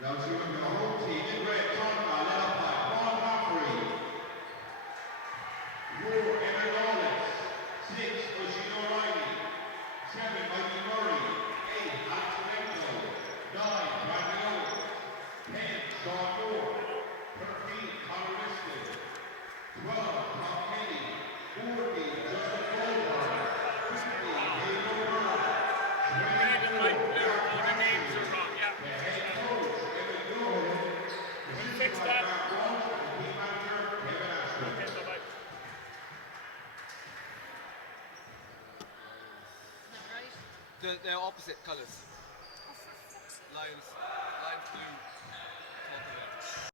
Now it's going to be the home team in red, Tolka, led up by Paul Humphrey. 4, Evan Lawless. 6, Oshino Riley. 7, Mikey Murray. 8, Alex Lemko. 9, Bradley Owens. 10, Sean Moore. 13, Connor Weston. 12, Tom Kenny. 14, Justin Goldberg. 15, Dave O'Byrne. 24, All the names are wrong, yeah. the head coach, Evan Gould. Fix that. Team manager, Kevin Ashton. Okay, bye-bye. They're opposite colours. Lions blue, Tolka red.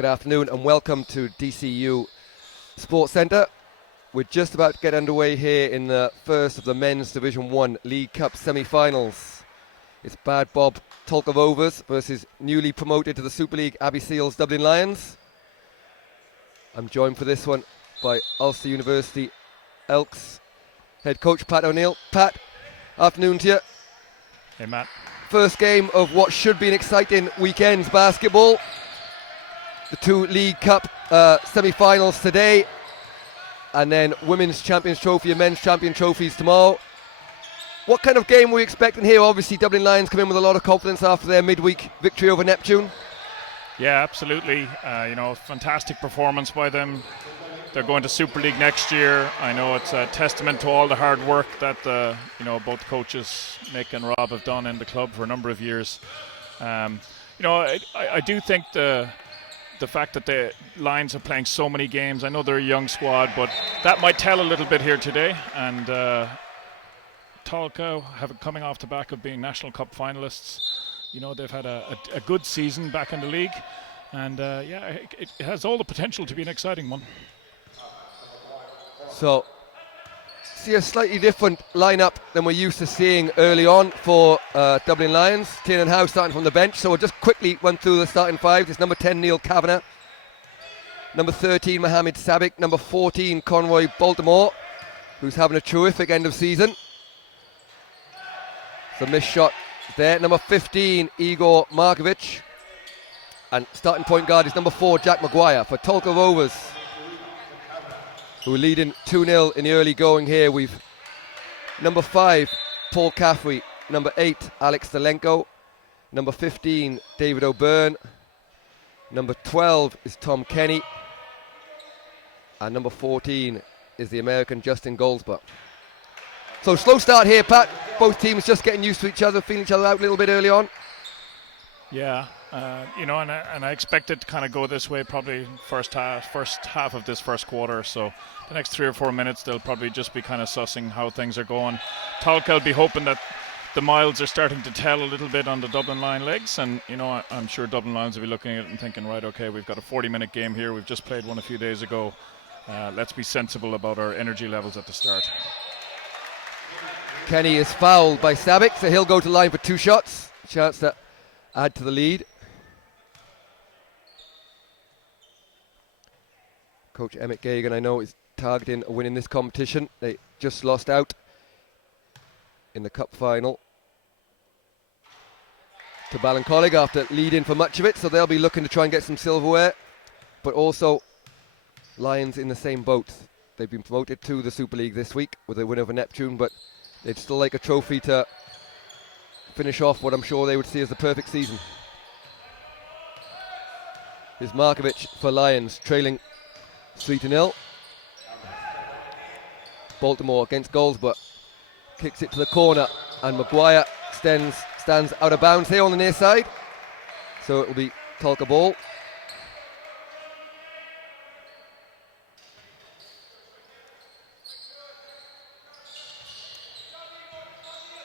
Good afternoon and welcome to DCU Sports Centre. We're just about to get underway here in the first of the Men's Division 1 League Cup semi-finals. It's Bad Bob Tolka Rovers versus newly promoted to the Super League Abbey Dublin Lions. I'm joined for this one by Ulster University Elks head coach Pat O'Neill. Pat, afternoon to you. Hey, Matt. First game of what should be an exciting weekend's basketball. The two League Cup semi-finals today, and then Women's Champions Trophy and Men's Champion Trophies tomorrow. What kind of game were we expecting here? Obviously, Dublin Lions come in with a lot of confidence after their midweek victory over Neptune. Yeah, absolutely. Fantastic performance by them. They're going to Super League next year. I know it's a testament to all the hard work that both coaches Nick and Rob have done in the club for a number of years. I do think the fact that the Lions are playing so many games, I know they're a young squad, but that might tell a little bit here today. And Tolka coming off the back of being National Cup finalists. They've had a good season back in the league, and it has all the potential to be an exciting one. So, see a slightly different lineup than we're used to seeing early on for Dublin Lions. Tiernan Howe starting from the bench, so we'll just quickly run through the starting fives. It's number 10, Neil Kavanagh. Number 13, Mohamed Sabic. Number 14, Conroy Baltimore, who's having a terrific end of season. The missed shot there. Number 15, Igor Markovic. And starting point guard is number 4, Jack Maguire for Tolka Rovers, who are leading 2-0 in the early going here. We've number 5, Paul Caffrey. Number 8, Alex Delenko. Number 15, David O'Byrne. Number 12 is Tom Kenny. And number 14 is the American Justin Goldsborough. So slow start here, Pat. Both teams just getting used to each other, feeling each other out a little bit early on. Yeah, and I expect it to kind of go this way probably first half of this first quarter. So the next 3 or 4 minutes, they'll probably just be kind of sussing how things are going. Tolka will be hoping that the miles are starting to tell a little bit on the Dublin Lion legs, and I'm sure Dublin Lions will be looking at it and thinking, right, okay, we've got a 40-minute game here. We've just played one a few days ago. Let's be sensible about our energy levels at the start. Kenny is fouled by Sabic, so he'll go to line for 2 shots. Chance to add to the lead. Coach Emmett Gagan, I know, is targeting a win in this competition. They just lost out in the cup final to Ballincollig after leading for much of it, so they'll be looking to try and get some silverware. But also, Lions in the same boat. They've been promoted to the Super League this week with a win over Neptune, but they'd still like a trophy to finish off what I'm sure they would see as the perfect season. Here's Markovic for Lions, trailing 3-0. Baltimore against Goldsborough. Kicks it to the corner, and Maguire stands out of bounds here on the near side. So it will be Tolka ball.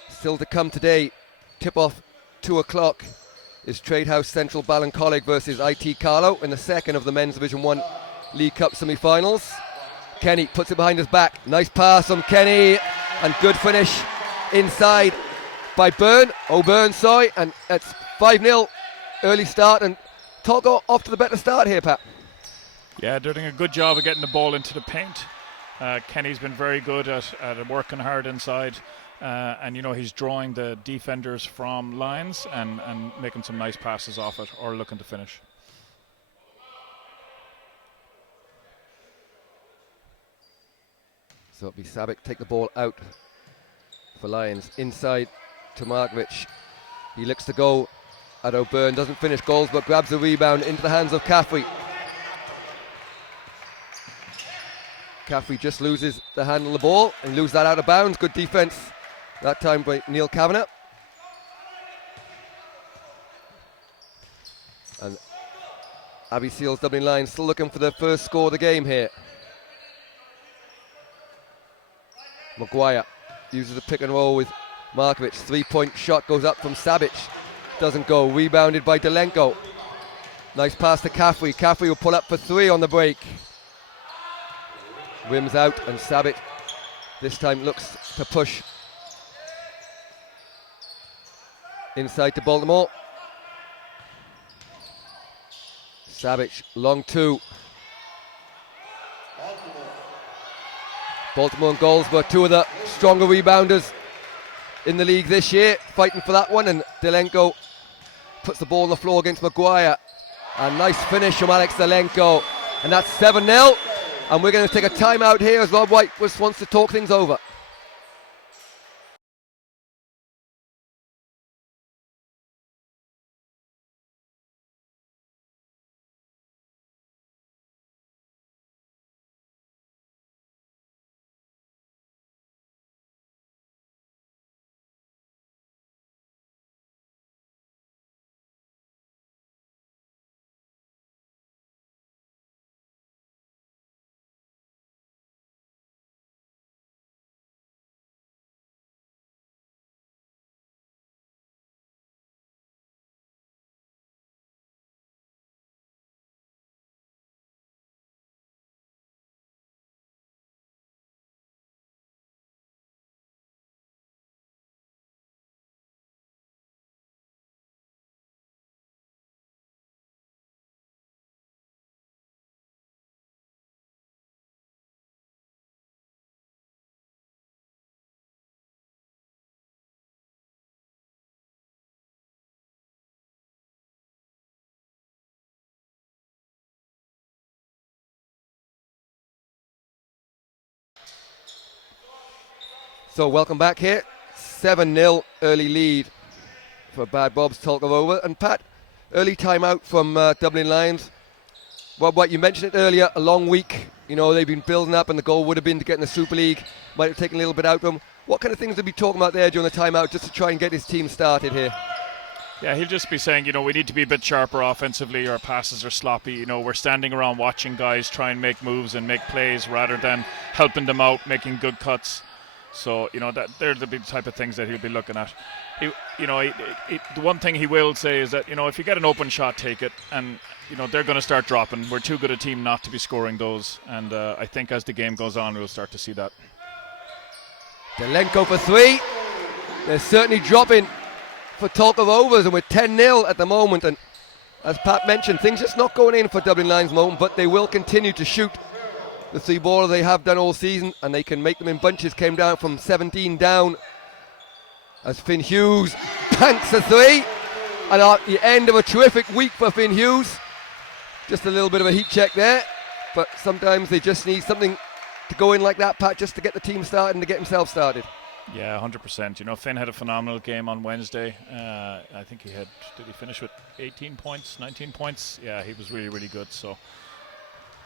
Still to come today, tip-off 2 o'clock is Tradehouse Central Ballincollig versus IT Carlow in the second of the Men's Division 1 League Cup semi-finals. Kenny puts it behind his back. Nice pass from Kenny, and good finish inside by O'Byrne, and it's 5-0 early start, and Tolka off to the better start here, Pat. Yeah, they're doing a good job of getting the ball into the paint. Kenny's been very good at working hard inside. And he's drawing the defenders from Lions and making some nice passes off it, or looking to finish. So it'll be Sabic take the ball out for Lions. Inside to Markovic. He looks to go at O'Byrne, doesn't finish goals, but grabs the rebound into the hands of Caffrey. Caffrey just loses the handle of the ball and loses that out of bounds. Good defense that time by Neil Kavanagh. And Abbey Dublin Lions still looking for their first score of the game here. Maguire uses a pick and roll with Markovic. 3-point shot goes up from Sabic. Doesn't go. Rebounded by Delenko. Nice pass to Caffrey. Caffrey will pull up for 3 on the break. Rims out, and Savic this time looks to push inside to Baltimore. Savic, long 2. Baltimore and Goldsborough, 2 of the stronger rebounders in the league this year, fighting for that one, and Delenko puts the ball on the floor against Maguire. A nice finish from Alex Delenko, and that's 7-0. And we're going to take a timeout here as Rob White just wants to talk things over. So welcome back here. 7-0 early lead for Bad Bob's Tolka Rovers. And Pat, early timeout from Dublin Lions. Rob White, you mentioned it earlier, a long week. You know, they've been building up, and the goal would have been to get in the Super League. Might have taken a little bit out of them. What kind of things did he be talking about there during the timeout just to try and get his team started here? Yeah, he'll just be saying, you know, we need to be a bit sharper offensively. Our passes are sloppy. You know, we're standing around watching guys try and make moves and make plays rather than helping them out, making good cuts. So, you know, that they're the big type of things that he'll be looking at. The one thing he will say is that, you know, if you get an open shot, take it. And, you know, they're going to start dropping. We're too good a team not to be scoring those. And I think as the game goes on, we'll start to see that. Delenko for 3. They're certainly dropping for Tolka Rovers, and we're 10-0 at the moment. And as Pat mentioned, things just not going in for Dublin Lions moment, but they will continue to shoot the 3-baller they have done all season, and they can make them in bunches. Came down from 17 down as Finn Hughes banks a 3, and at the end of a terrific week for Finn Hughes. Just a little bit of a heat check there, but sometimes they just need something to go in like that, Pat, just to get the team started and to get himself started. Yeah, 100%. You know, Finn had a phenomenal game on Wednesday. I think did he finish with 18 points, 19 points? Yeah, he was really, really good. So,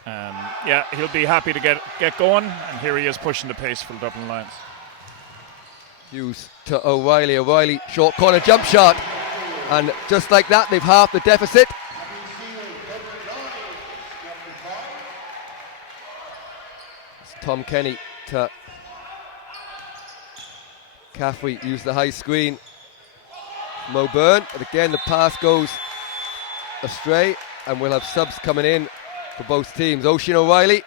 yeah, he'll be happy to get going, and here he is pushing the pace for the Dublin Lions. Hughes to O'Reilly. O'Reilly, short corner jump shot. And just like that, they've halved the deficit. It's Tom Kenny to Caffrey, use the high screen. Mo Byrne, but again the pass goes astray, and we'll have subs coming in for both teams. Oisin O'Reilly,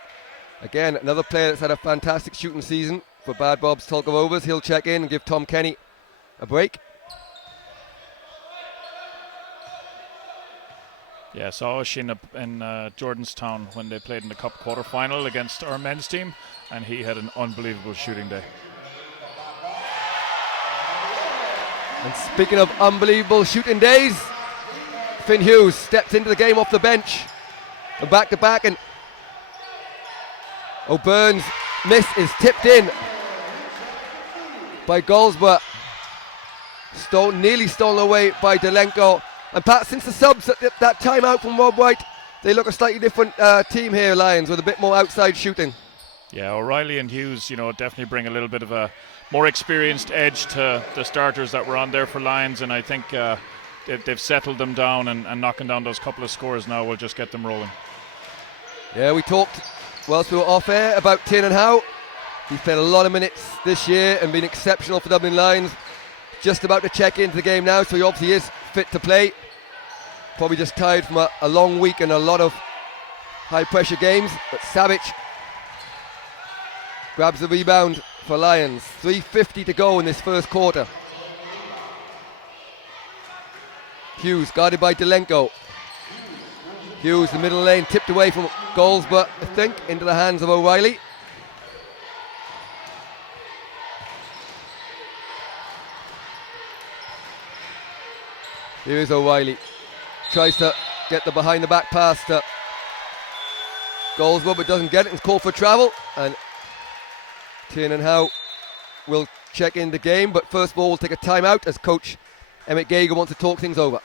again another player that's had a fantastic shooting season for Bad Bob's Tolka Rovers. He'll check in and give Tom Kenny a break. Yeah, saw Oisin in Jordanstown when they played in the Cup quarter-final against our men's team, and he had an unbelievable shooting day. And speaking of unbelievable shooting days, Finn Hughes steps into the game off the bench. And back to back, and O'Byrne's miss is tipped in by Goldsborough. Nearly stolen away by Delenko. And Pat, since the subs at that time out from Rob White, they look a slightly different team here, Lions, with a bit more outside shooting. Yeah, O'Reilly and Hughes, you know, definitely bring a little bit of a more experienced edge to the starters that were on there for Lions, and I think they've settled them down, and knocking down those couple of scores now will just get them rolling. Yeah, we talked whilst we were off air about Tiernan Howe. He's played a lot of minutes this year and been exceptional for Dublin Lions. Just about to check into the game now, so he obviously is fit to play. probably just tired from a long week and a lot of high pressure games, but Savic grabs the rebound for Lions. 3:50 to go in this first quarter. Hughes guarded by Delenko. Hughes, the middle lane, tipped away from Goldsborough, I think, into the hands of O'Reilly. Here is O'Reilly. Tries to get the behind the back pass to Goldsborough, but doesn't get it. It's called for travel. And Tiernan Howe will check in the game, but first of all, we'll take a timeout as coach Emmett Gager wants to talk things over.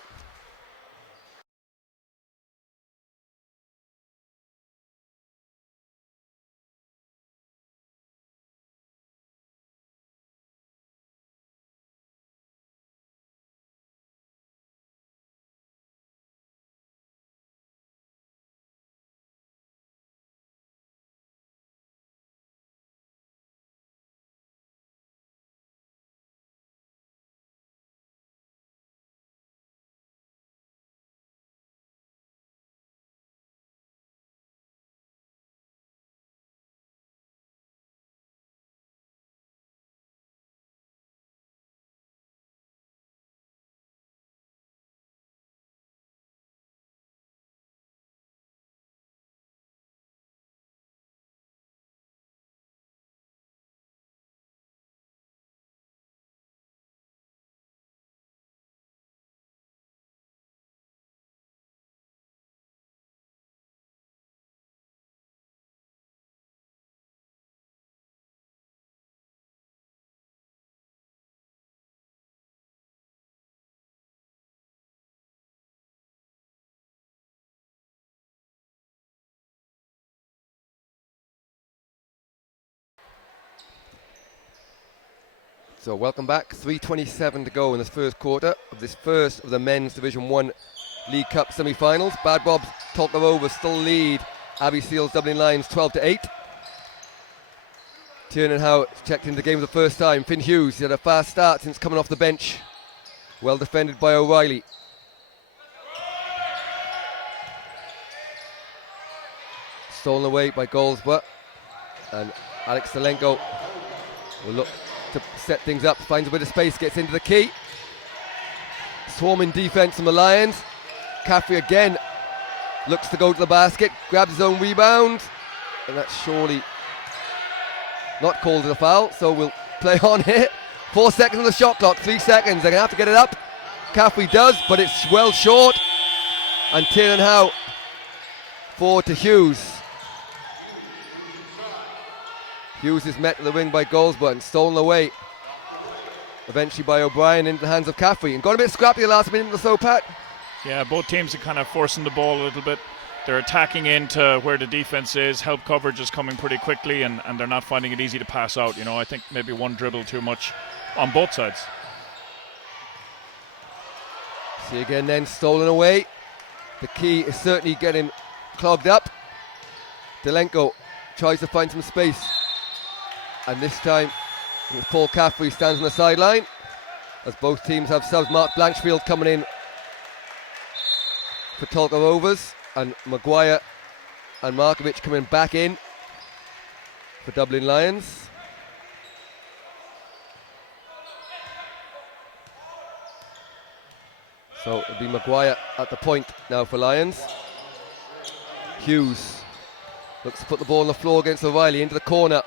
So welcome back. 3:27 to go in this first quarter of this first of the men's Division 1 League Cup semi-finals. Bad Bob's Tolka Rovers still lead Abbey Seals Dublin Lions 12-8. Tiernan Howe checked into the game for the first time. Finn Hughes, he had a fast start since coming off the bench. Well defended by O'Reilly. Stolen away by Goldsborough. And Alex Delenko will look to set things up, finds a bit of space, gets into the key. Swarming defense from the Lions. Caffrey again looks to go to the basket, grabs his own rebound, and that's surely not called as a foul, so we'll play on here. 4 seconds on the shot clock, 3 seconds, they're going to have to get it up. Caffrey does, but it's well short. And Tiernan Howe forward to Hughes. Hughes is met at the ring by Goldsborough and stolen away eventually by O'Brien into the hands of Caffrey. And got a bit scrappy the last minute or so, Pat. Yeah, both teams are kind of forcing the ball a little bit. They're attacking into where the defense is. Help coverage is coming pretty quickly, and they're not finding it easy to pass out. You know, I think maybe one dribble too much on both sides. See again then, stolen away. The key is certainly getting clogged up. Delenko tries to find some space. And this time, Paul Caffrey stands on the sideline as both teams have subs. Mark Blanchfield coming in for Tolka Rovers, and Maguire and Markovic coming back in for Dublin Lions. So it'll be Maguire at the point now for Lions. Hughes looks to put the ball on the floor against O'Reilly into the corner.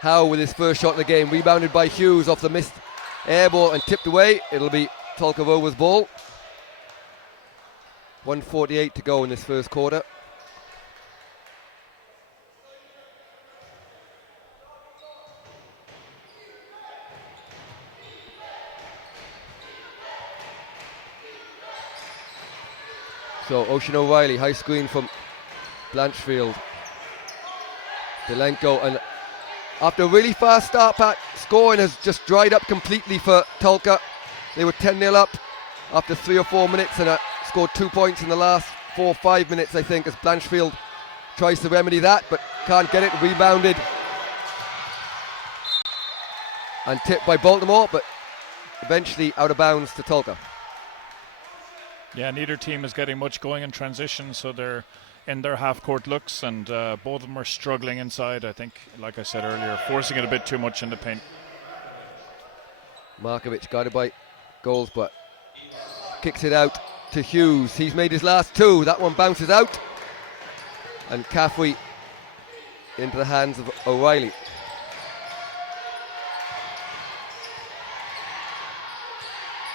Howe with his first shot of the game, rebounded by Hughes off the missed air ball and tipped away. It'll be Tolka Rovers' ball. 1:48 to go in this first quarter. So Ocean O'Reilly, high screen from Blanchfield. Delenko, and after a really fast start, Pat, scoring has just dried up completely for Tolka. They were 10-0 up after 3 or 4 minutes and scored 2 points in the last 4 or 5 minutes, I think, as Blanchfield tries to remedy that, but can't get it. Rebounded and tipped by Baltimore, but eventually out of bounds to Tolka. Yeah, neither team is getting much going in transition, so they're in their half-court looks, and both of them are struggling inside. I think, like I said earlier, forcing it a bit too much in the paint. Markovic guided by goals, but kicks it out to Hughes. He's made his last two. That one bounces out, and Caffrey into the hands of O'Reilly.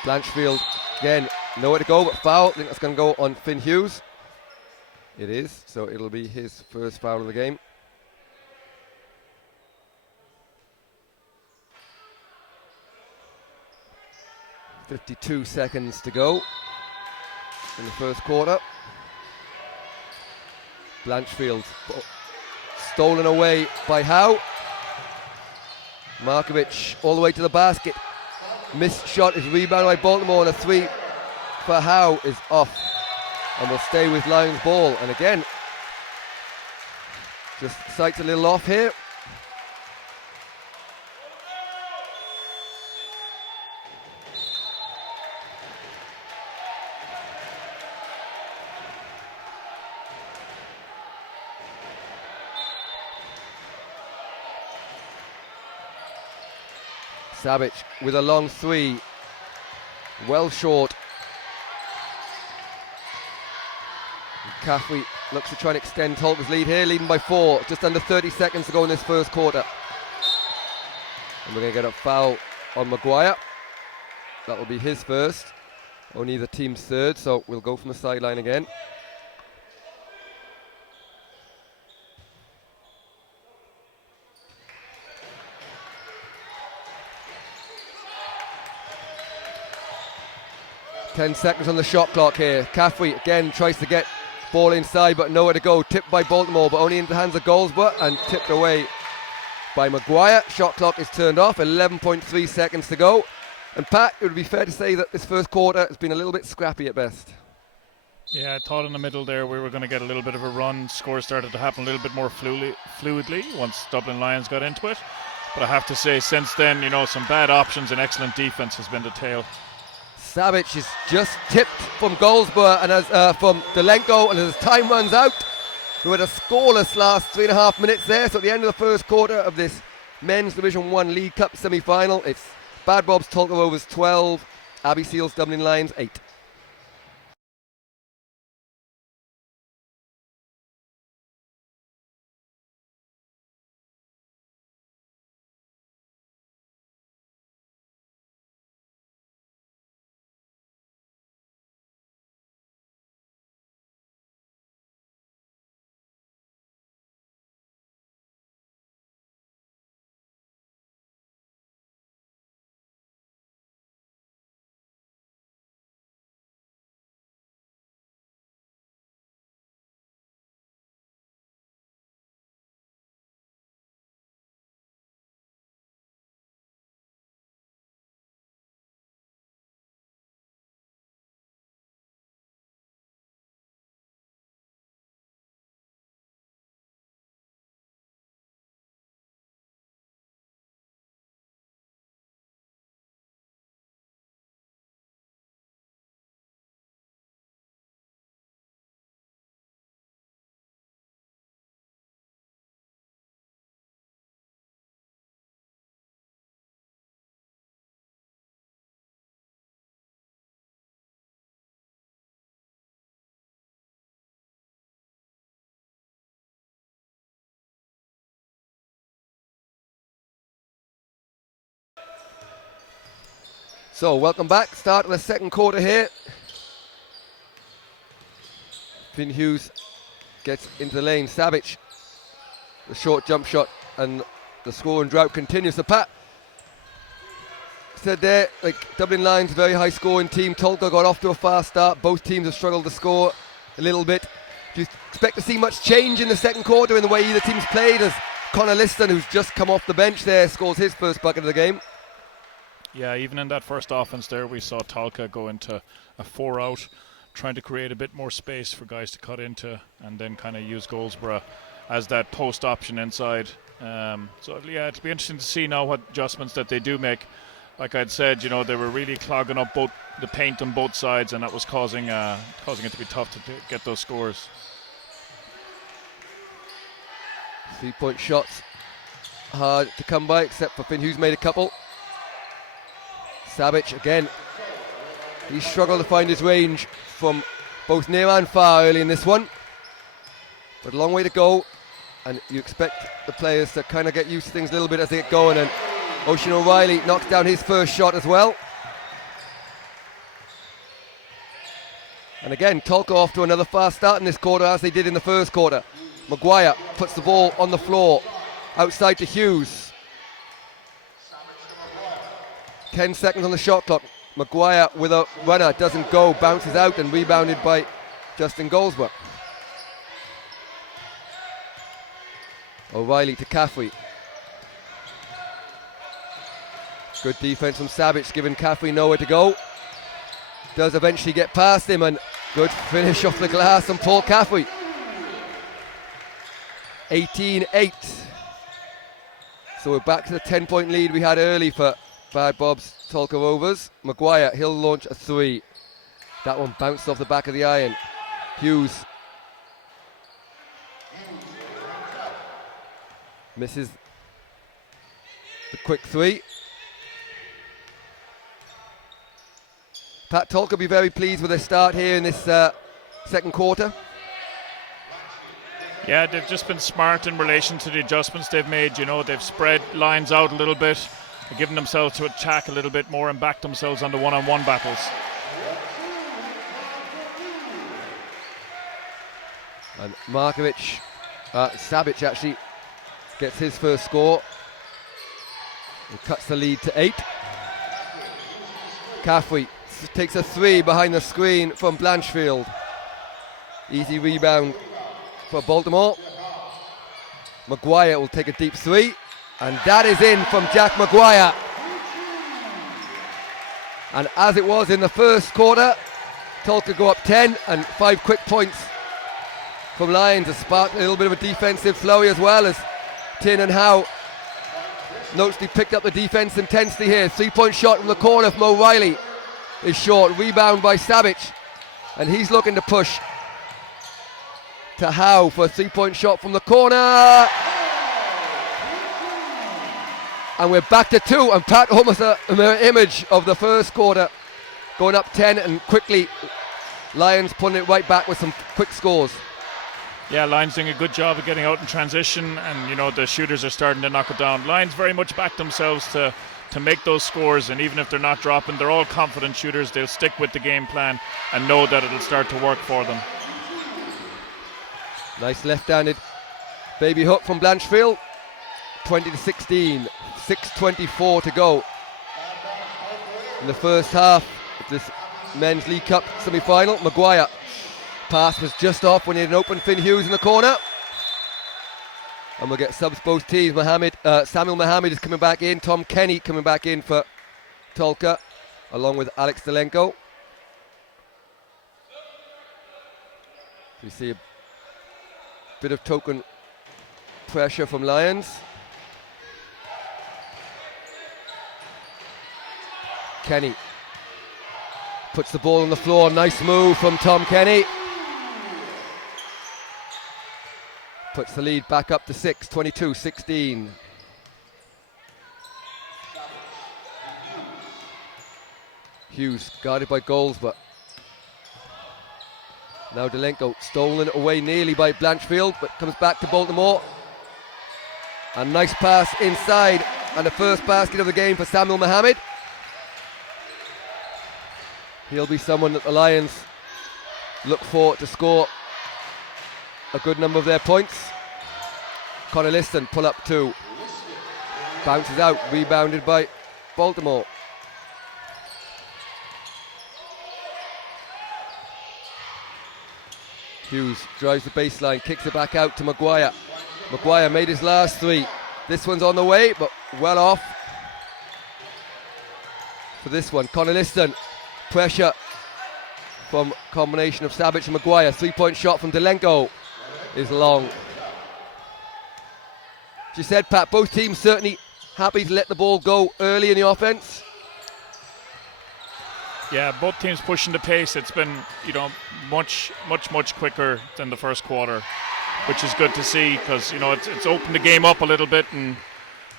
Blanchfield again, nowhere to go but foul. I think that's going to go on Finn Hughes. It is, so it'll be his first foul of the game. .52 seconds to go in the first quarter. Blanchfield stolen away by Howe. Markovic all the way to the basket. Missed shot is rebounded by Baltimore, and a three for Howe is off and will stay with Lions ball. And again, just sights a little off here. Savic with a long three, well short. Caffrey looks to try and extend Tolka's lead here, leading by 4, just under 30 seconds to go in this first quarter. And we're going to get a foul on Maguire. That will be his first, only the team's third, so we'll go from the sideline again. Ten seconds on the shot clock here. Caffrey again tries to get ball inside, but nowhere to go. Tipped by Baltimore, but only into the hands of Goldsborough, and tipped away by Maguire. Shot clock is turned off. 11.3 seconds to go. And Pat, it would be fair to say that this first quarter has been a little bit scrappy at best. Yeah, I thought in the middle there we were going to get a little bit of a run. Scores started to happen a little bit more fluidly once Dublin Lions got into it. But I have to say, since then, you know, some bad options and excellent defense has been the tale. Savic is just tipped from Goldsborough and from Delenko, and as time runs out, we had a scoreless last 3.5 minutes there. So at the end of the first quarter of this Men's Division 1 League Cup semi-final, it's Bad Bob's Tolka Rovers 12, Abbey Seals Dublin Lions 8. So welcome back, start of the second quarter here. Finn Hughes gets into the lane. Savic, the short jump shot, and the scoring drought continues. So Pat said there, like, Dublin Lions, very high scoring team. Tolka got off to a fast start. Both teams have struggled to score a little bit. Do you expect to see much change in the second quarter in the way either team's played, as Connor Liston, who's just come off the bench there, scores his first bucket of the game? Yeah, even in that first offense there, we saw Tolka go into a 4-out, trying to create a bit more space for guys to cut into, and then kind of use Goldsborough as that post option inside. So yeah, it'll be interesting to see now what adjustments that they do make. like I'd said, you know, they were really clogging up both the paint on both sides, and that was causing it to be tough to get those scores. 3-point shots hard to come by, except for Finn Hughes made a couple. Savic again, he struggled to find his range from both near and far early in this one, but a long way to go, and you expect the players to kind of get used to things a little bit as they get going. And Ocean O'Reilly knocks down his first shot as well. And again, Tolka off to another fast start in this quarter, as they did in the first quarter. Maguire puts the ball on the floor, outside to Hughes. 10 seconds on the shot clock. Maguire with a runner, doesn't go, bounces out and rebounded by Justin Goldsworth. O'Reilly to Caffrey. Good defense from Savic, giving Caffrey nowhere to go. Does eventually get past him, and good finish off the glass from Paul Caffrey. 18-8. So we're back to the 10-point lead we had early for Bad Bob's Tolka Rovers. Maguire, he'll launch a three. That one bounced off the back of the iron. Hughes misses the quick three. Pat, Tolka will be very pleased with their start here in this second quarter. Yeah, they've just been smart in relation to the adjustments they've made. You know, they've spread lines out a little bit, given themselves to attack a little bit more and back themselves on the one-on-one battles. And Savic actually gets his first score and cuts the lead to 8. Caffrey takes a three behind the screen from Blanchfield. Easy rebound for Baltimore. Maguire will take a deep three, and that is in from Jack Maguire. And as it was in the first quarter, Tolka go up 10, and 5 quick points from Lions to spark a little bit of a defensive flurry, as well as Tin and Howe noticeably picked up the defense intensity here. 3-point shot from the corner from O'Reilly is short. Rebound by Savic, and he's looking to push to Howe for a 3-point shot from the corner. And we're back to 2, and Pat, almost a mirror image of the first quarter, going up 10, and quickly Lions pulling it right back with some quick scores. Yeah, Lions doing a good job of getting out in transition, and you know, the shooters are starting to knock it down. Lions very much back themselves to make those scores, and even if they're not dropping, they're all confident shooters. They'll stick with the game plan and know that it'll start to work for them. Nice left-handed baby hook from Blanchfield. 20-16, 6:24 to go in the first half of this Men's League Cup semi-final. Maguire, pass was just off when he had an open Finn Hughes in the corner. And we'll get subs both teams. Samuel Mohammed is coming back in. Tom Kenny coming back in for Tolka, along with Alex Delenko. We see a bit of token pressure from Lions. Kenny puts the ball on the floor. Nice move from Tom Kenny. Puts the lead back up to 6, 22-16. Hughes guarded by goals, but now Delenko stolen away nearly by Blanchfield, but comes back to Baltimore. A nice pass inside, and the first basket of the game for Samuel Mohammed. He'll be someone that the Lions look for to score a good number of their points. Connor Liston, pull up 2. Bounces out, rebounded by Baltimore. Hughes drives the baseline, kicks it back out to Maguire. Maguire made his last 3. This one's on the way, but well off for this one. Connor Liston, pressure from combination of Savic and Maguire. 3-point shot from Delenko is long. As you said, Pat, both teams certainly happy to let the ball go early in the offense. Yeah, both teams pushing the pace. It's been, much quicker than the first quarter, which is good to see because, it's opened the game up a little bit. And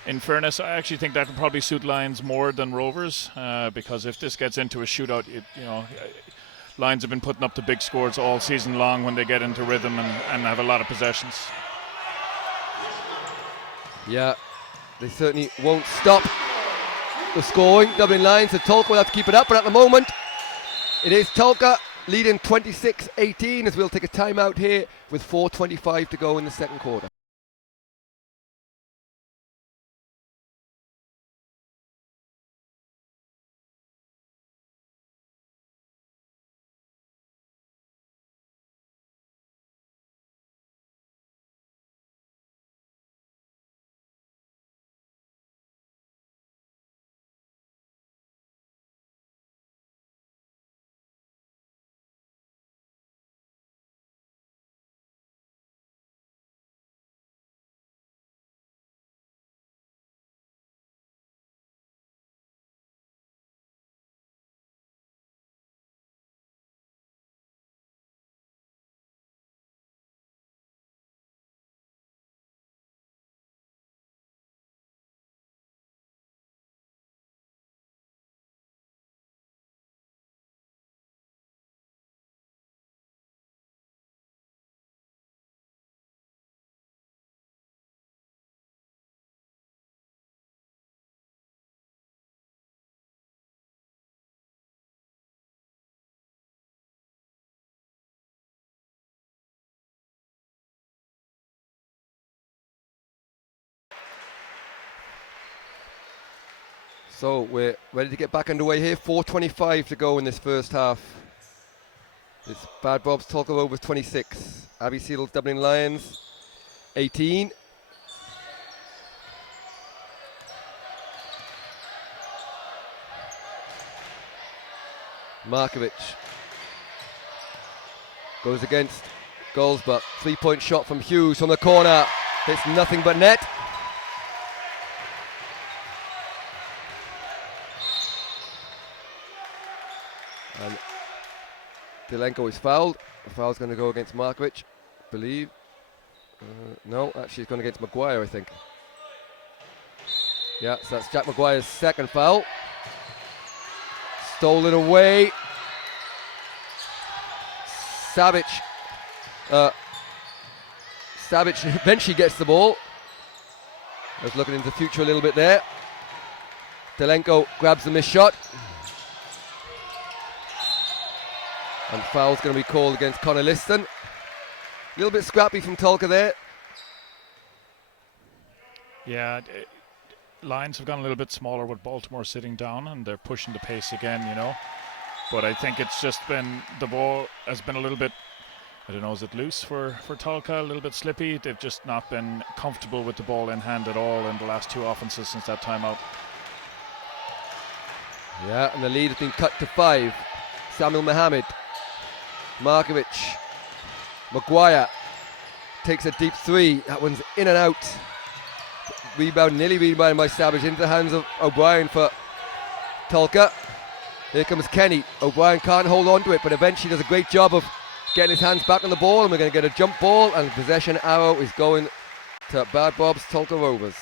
in fairness, I actually think that will probably suit Lions more than Rovers because if this gets into a shootout, Lions have been putting up the big scores all season long when they get into rhythm and have a lot of possessions. Yeah, they certainly won't stop the scoring. Dublin Lions, so Tolka will have to keep it up, but at the moment it is Tolka leading 26-18 as we'll take a timeout here with 4:25 to go in the second quarter. So we're ready to get back underway here. 4:25 to go in this first half. It's Bad Bob's Tolka Rovers 26, Abbey Seals Dublin Lions 18. Markovic goes against goals, but 3-point shot from Hughes from the corner. Hits nothing but net. And Delenko is fouled. The foul's going to go against Markovic, I believe. No, actually it's going against Maguire, I think. Yeah, so that's Jack Maguire's second foul. Stolen away. Savic eventually gets the ball. I was looking into the future a little bit there. Delenko grabs the missed shot. And foul's going to be called against Conor Liston. A little bit scrappy from Tolka there. Yeah, Lions have gone a little bit smaller with Baltimore sitting down and they're pushing the pace again, But I think it's just been, the ball has been a little bit, I don't know, is it loose for Tolka, a little bit slippy? They've just not been comfortable with the ball in hand at all in the last two offenses since that timeout. Yeah, and the lead has been cut to 5. Samuel Mohammed. Markovic, Maguire takes a deep 3. That one's in and out. Nearly rebounded by Savage into the hands of O'Brien for Tolka. Here comes Kenny. O'Brien can't hold on to it, but eventually does a great job of getting his hands back on the ball, and we're going to get a jump ball, and possession arrow is going to Bad Bob's Tolka Rovers.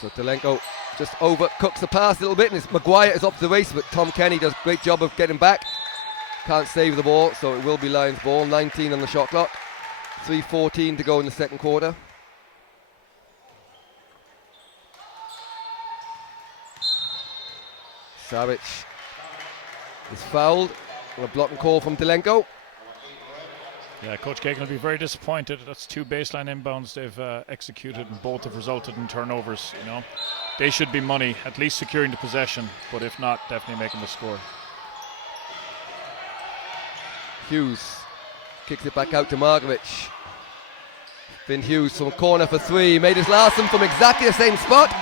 So Delenko just overcooks the pass a little bit, and Maguire is off the race, but Tom Kenny does a great job of getting back. Can't save the ball, so it will be Lions ball. 19 on the shot clock. 3:14 to go in the second quarter. Savic is fouled on a block and call from Delenko. Yeah, Coach Kagan will be very disappointed. That's 2 baseline inbounds they've executed, and both have resulted in turnovers. They should be money, at least securing the possession, but if not, definitely making the score. Hughes kicks it back out to Markovic. Finn Hughes from corner for 3. Made his last one from exactly the same spot,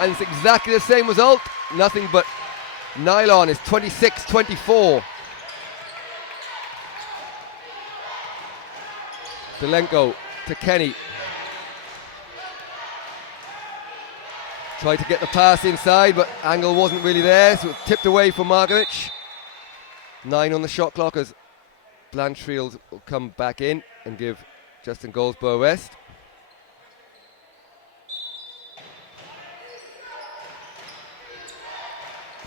and it's exactly the same result. Nothing but nylon. Is 26-24. Delenko to Kenny. Tried to get the pass inside, but angle wasn't really there, so it tipped away from Markovic. 9 on the shot clock as Blanchfield will come back in and give Justin Goldsborough a rest.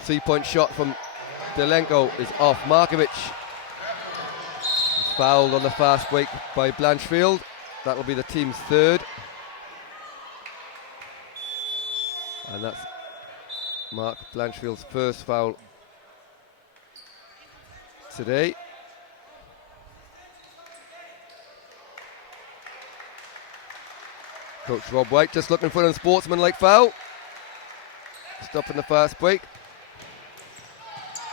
Three-point shot from Delenko is off. Markovic is fouled on the fast break by Blanchfield. That will be the team's third. And that's Mark Blanchfield's first foul today. Coach Rob White just looking for an unsportsmanlike foul. Stopping the fast break.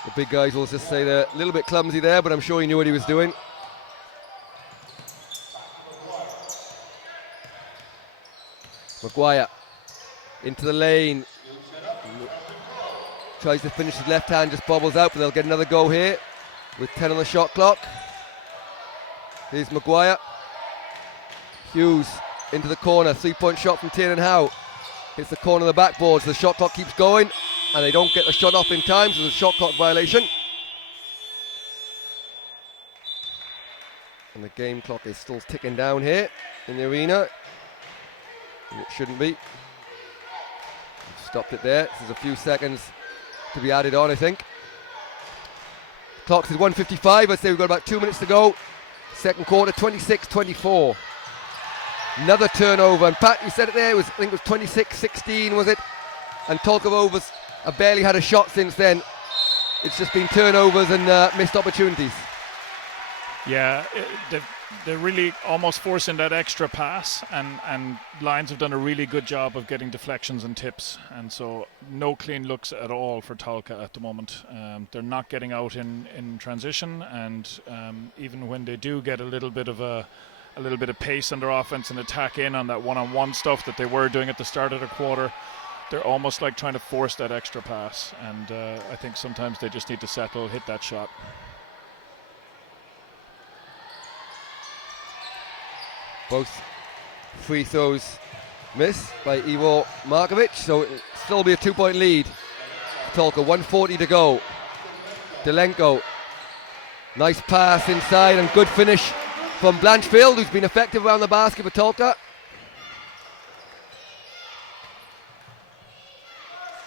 The big guys will just say they're a little bit clumsy there, but I'm sure he knew what he was doing. Maguire into the lane. Tries to finish his left hand, just bobbles out, but they'll get another go here with 10 on the shot clock. Here's Maguire. Hughes into the corner, 3-point shot from Tiernan Howe. Hits the corner of the backboard, so the shot clock keeps going, and they don't get the shot off in time, so there's a shot clock violation. And the game clock is still ticking down here in the arena. And it shouldn't be. Stopped it there. There's a few seconds to be added on, I think. Clock is 1:55. I'd say we've got about 2 minutes to go. Second quarter, 26-24. Another turnover. And Pat, you said it there. I think it was 26-16, was it? And Tolka Rovers have barely had a shot since then. It's just been turnovers and missed opportunities. Yeah, they're really almost forcing that extra pass, and Lions have done a really good job of getting deflections and tips, and so no clean looks at all for Tolka at the moment. They're not getting out in transition, and even when they do get a little bit of pace in their offense and attack in on that one-on-one stuff that they were doing at the start of the quarter, they're almost like trying to force that extra pass, and I think sometimes they just need to settle, hit that shot. Both free throws missed by Ivo Markovic, so it'll still be a 2-point lead. Tolka, 1:40 to go. Delenko, nice pass inside and good finish from Blanchfield, who's been effective around the basket for Tolka.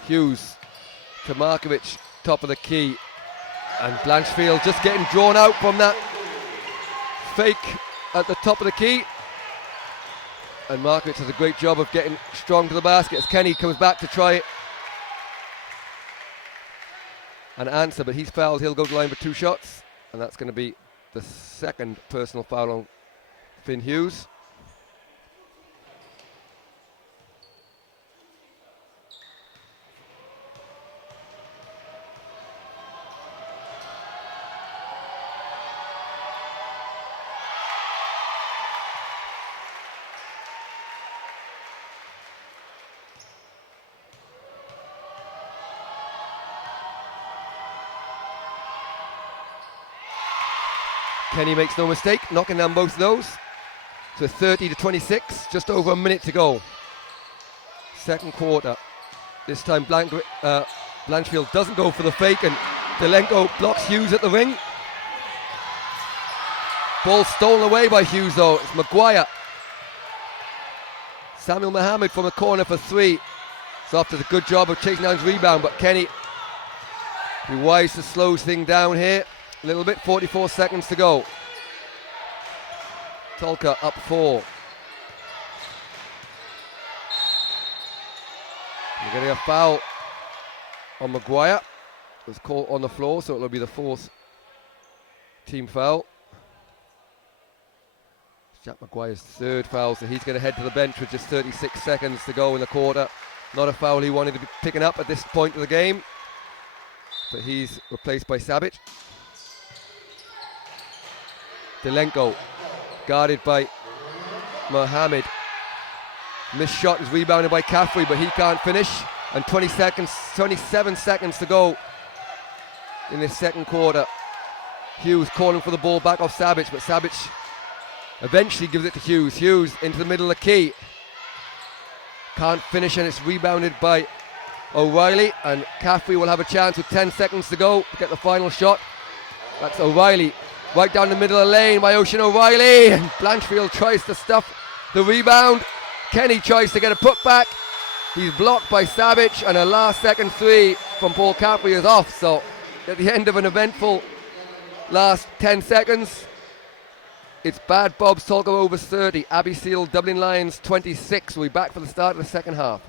Hughes to Markovic, top of the key, and Blanchfield just getting drawn out from that fake at the top of the key. And Markovic does a great job of getting strong to the basket as Kenny comes back to try and answer, but he's fouled. He'll go to the line for 2 shots, and that's going to be the second personal foul on Finn Hughes. Kenny makes no mistake, knocking down both of those. So 30-26, just over a minute to go. Second quarter. This time Blanchfield doesn't go for the fake, and Delenko blocks Hughes at the ring. Ball stolen away by Hughes though. It's Maguire. Samuel Mohammed from the corner for 3. Soft does a good job of chasing down his rebound, but Kenny be wise to slow things down here a little bit. 44 seconds to go. Tolka up 4. We're getting a foul on Maguire. It was caught on the floor, so it'll be the 4th team foul. Jack Maguire's 3rd foul, so he's going to head to the bench with just 36 seconds to go in the quarter. Not a foul he wanted to be picking up at this point of the game, but he's replaced by Sabic. Delenko, guarded by Mohammed. Missed shot is rebounded by Caffrey, but he can't finish. And 27 seconds to go in this second quarter. Hughes calling for the ball back off Sabic, but Sabic Eventually gives it to Hughes. Hughes into the middle of the key. Can't finish, and it's rebounded by O'Reilly, and Caffrey will have a chance with 10 seconds to go to get the final shot. That's O'Reilly right down the middle of the lane by Ocean O'Reilly, and Blanchfield tries to stuff the rebound. Kenny tries to get a putback. He's blocked by Savage, and a last second three from Paul Caffrey is off. So at the end of an eventful last 10 seconds, it's Bad Bob's Tolka Rovers 30, Abbey Seal Dublin Lions 26. We'll be back for the start of the second half.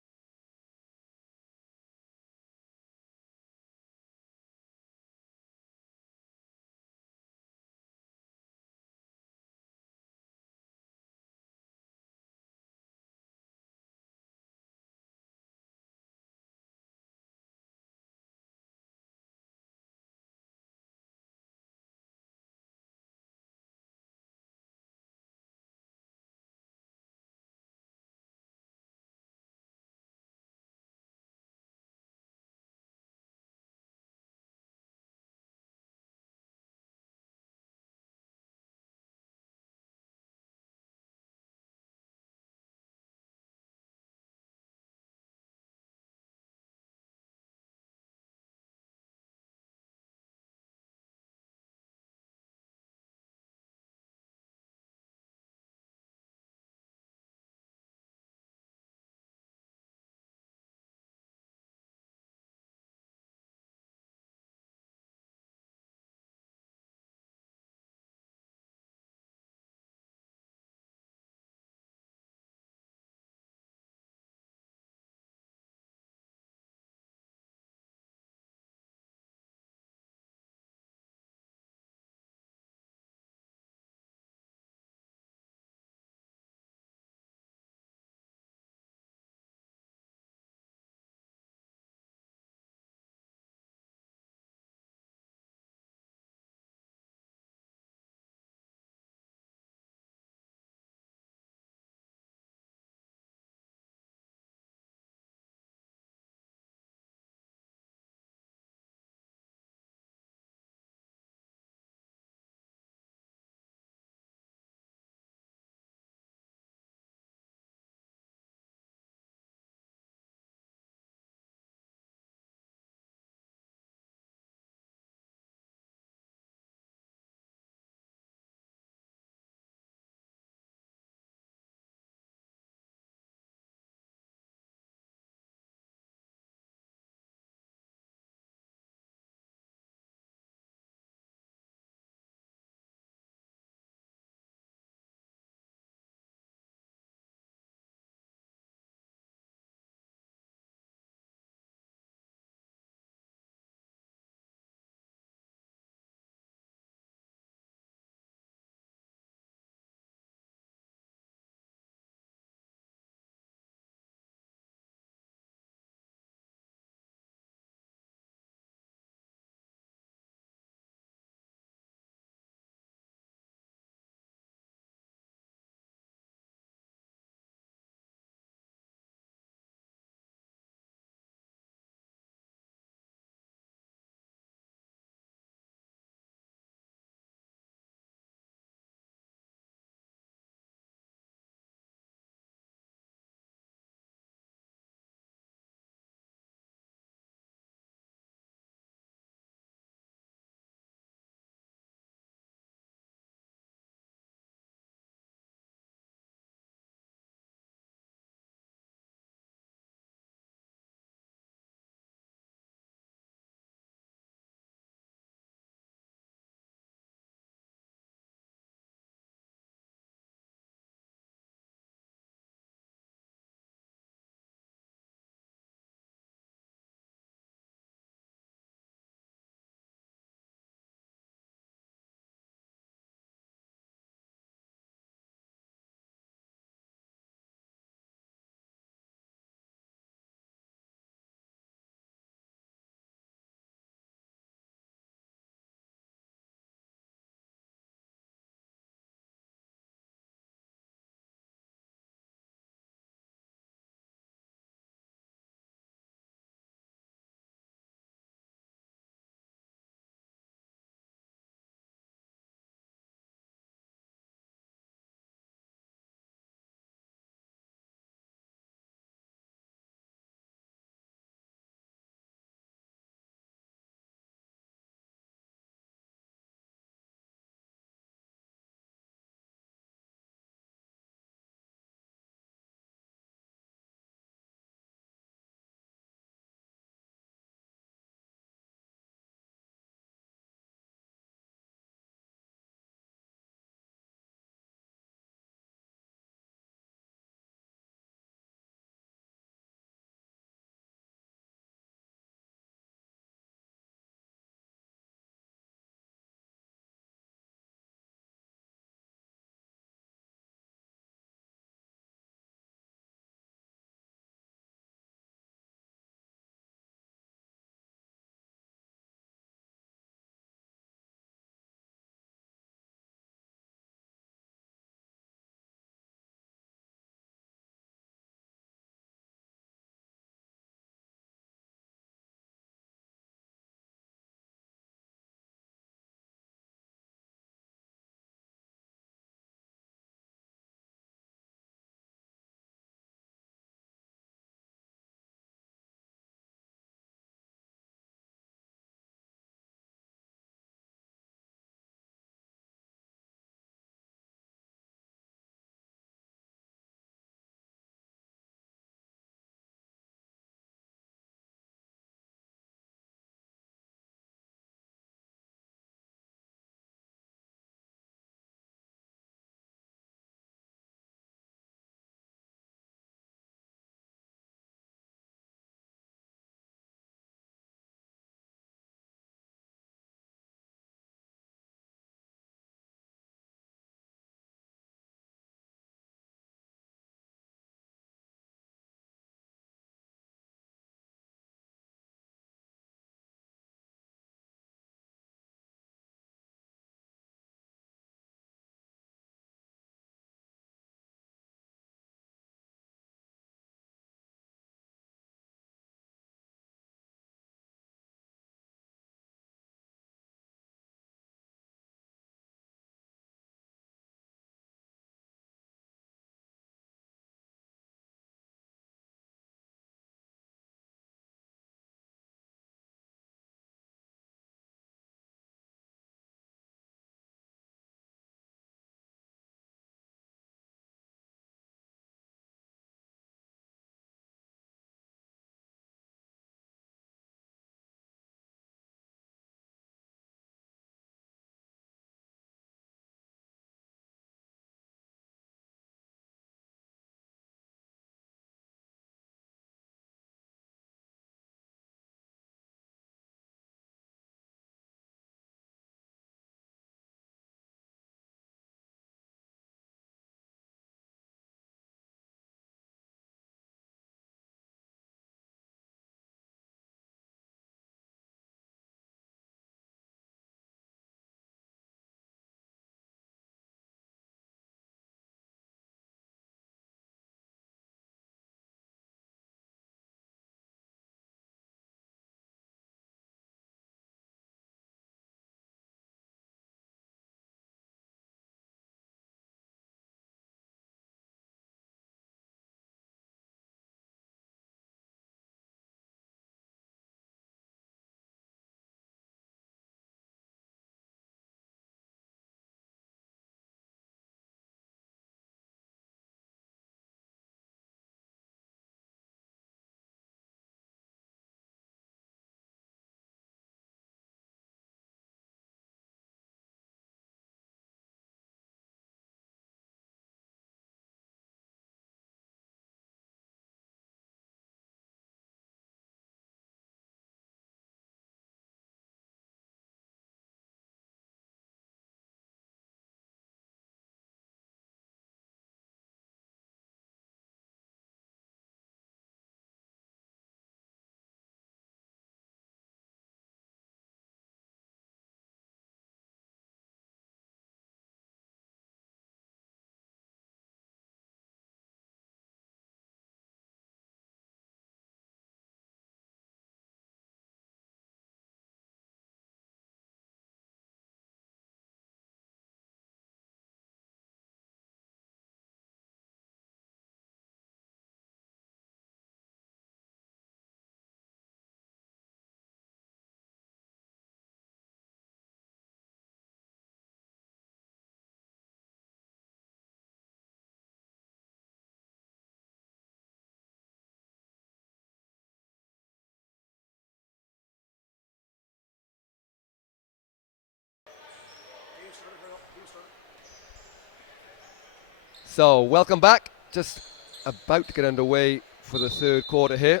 So, welcome back. Just about to get underway for the third quarter here.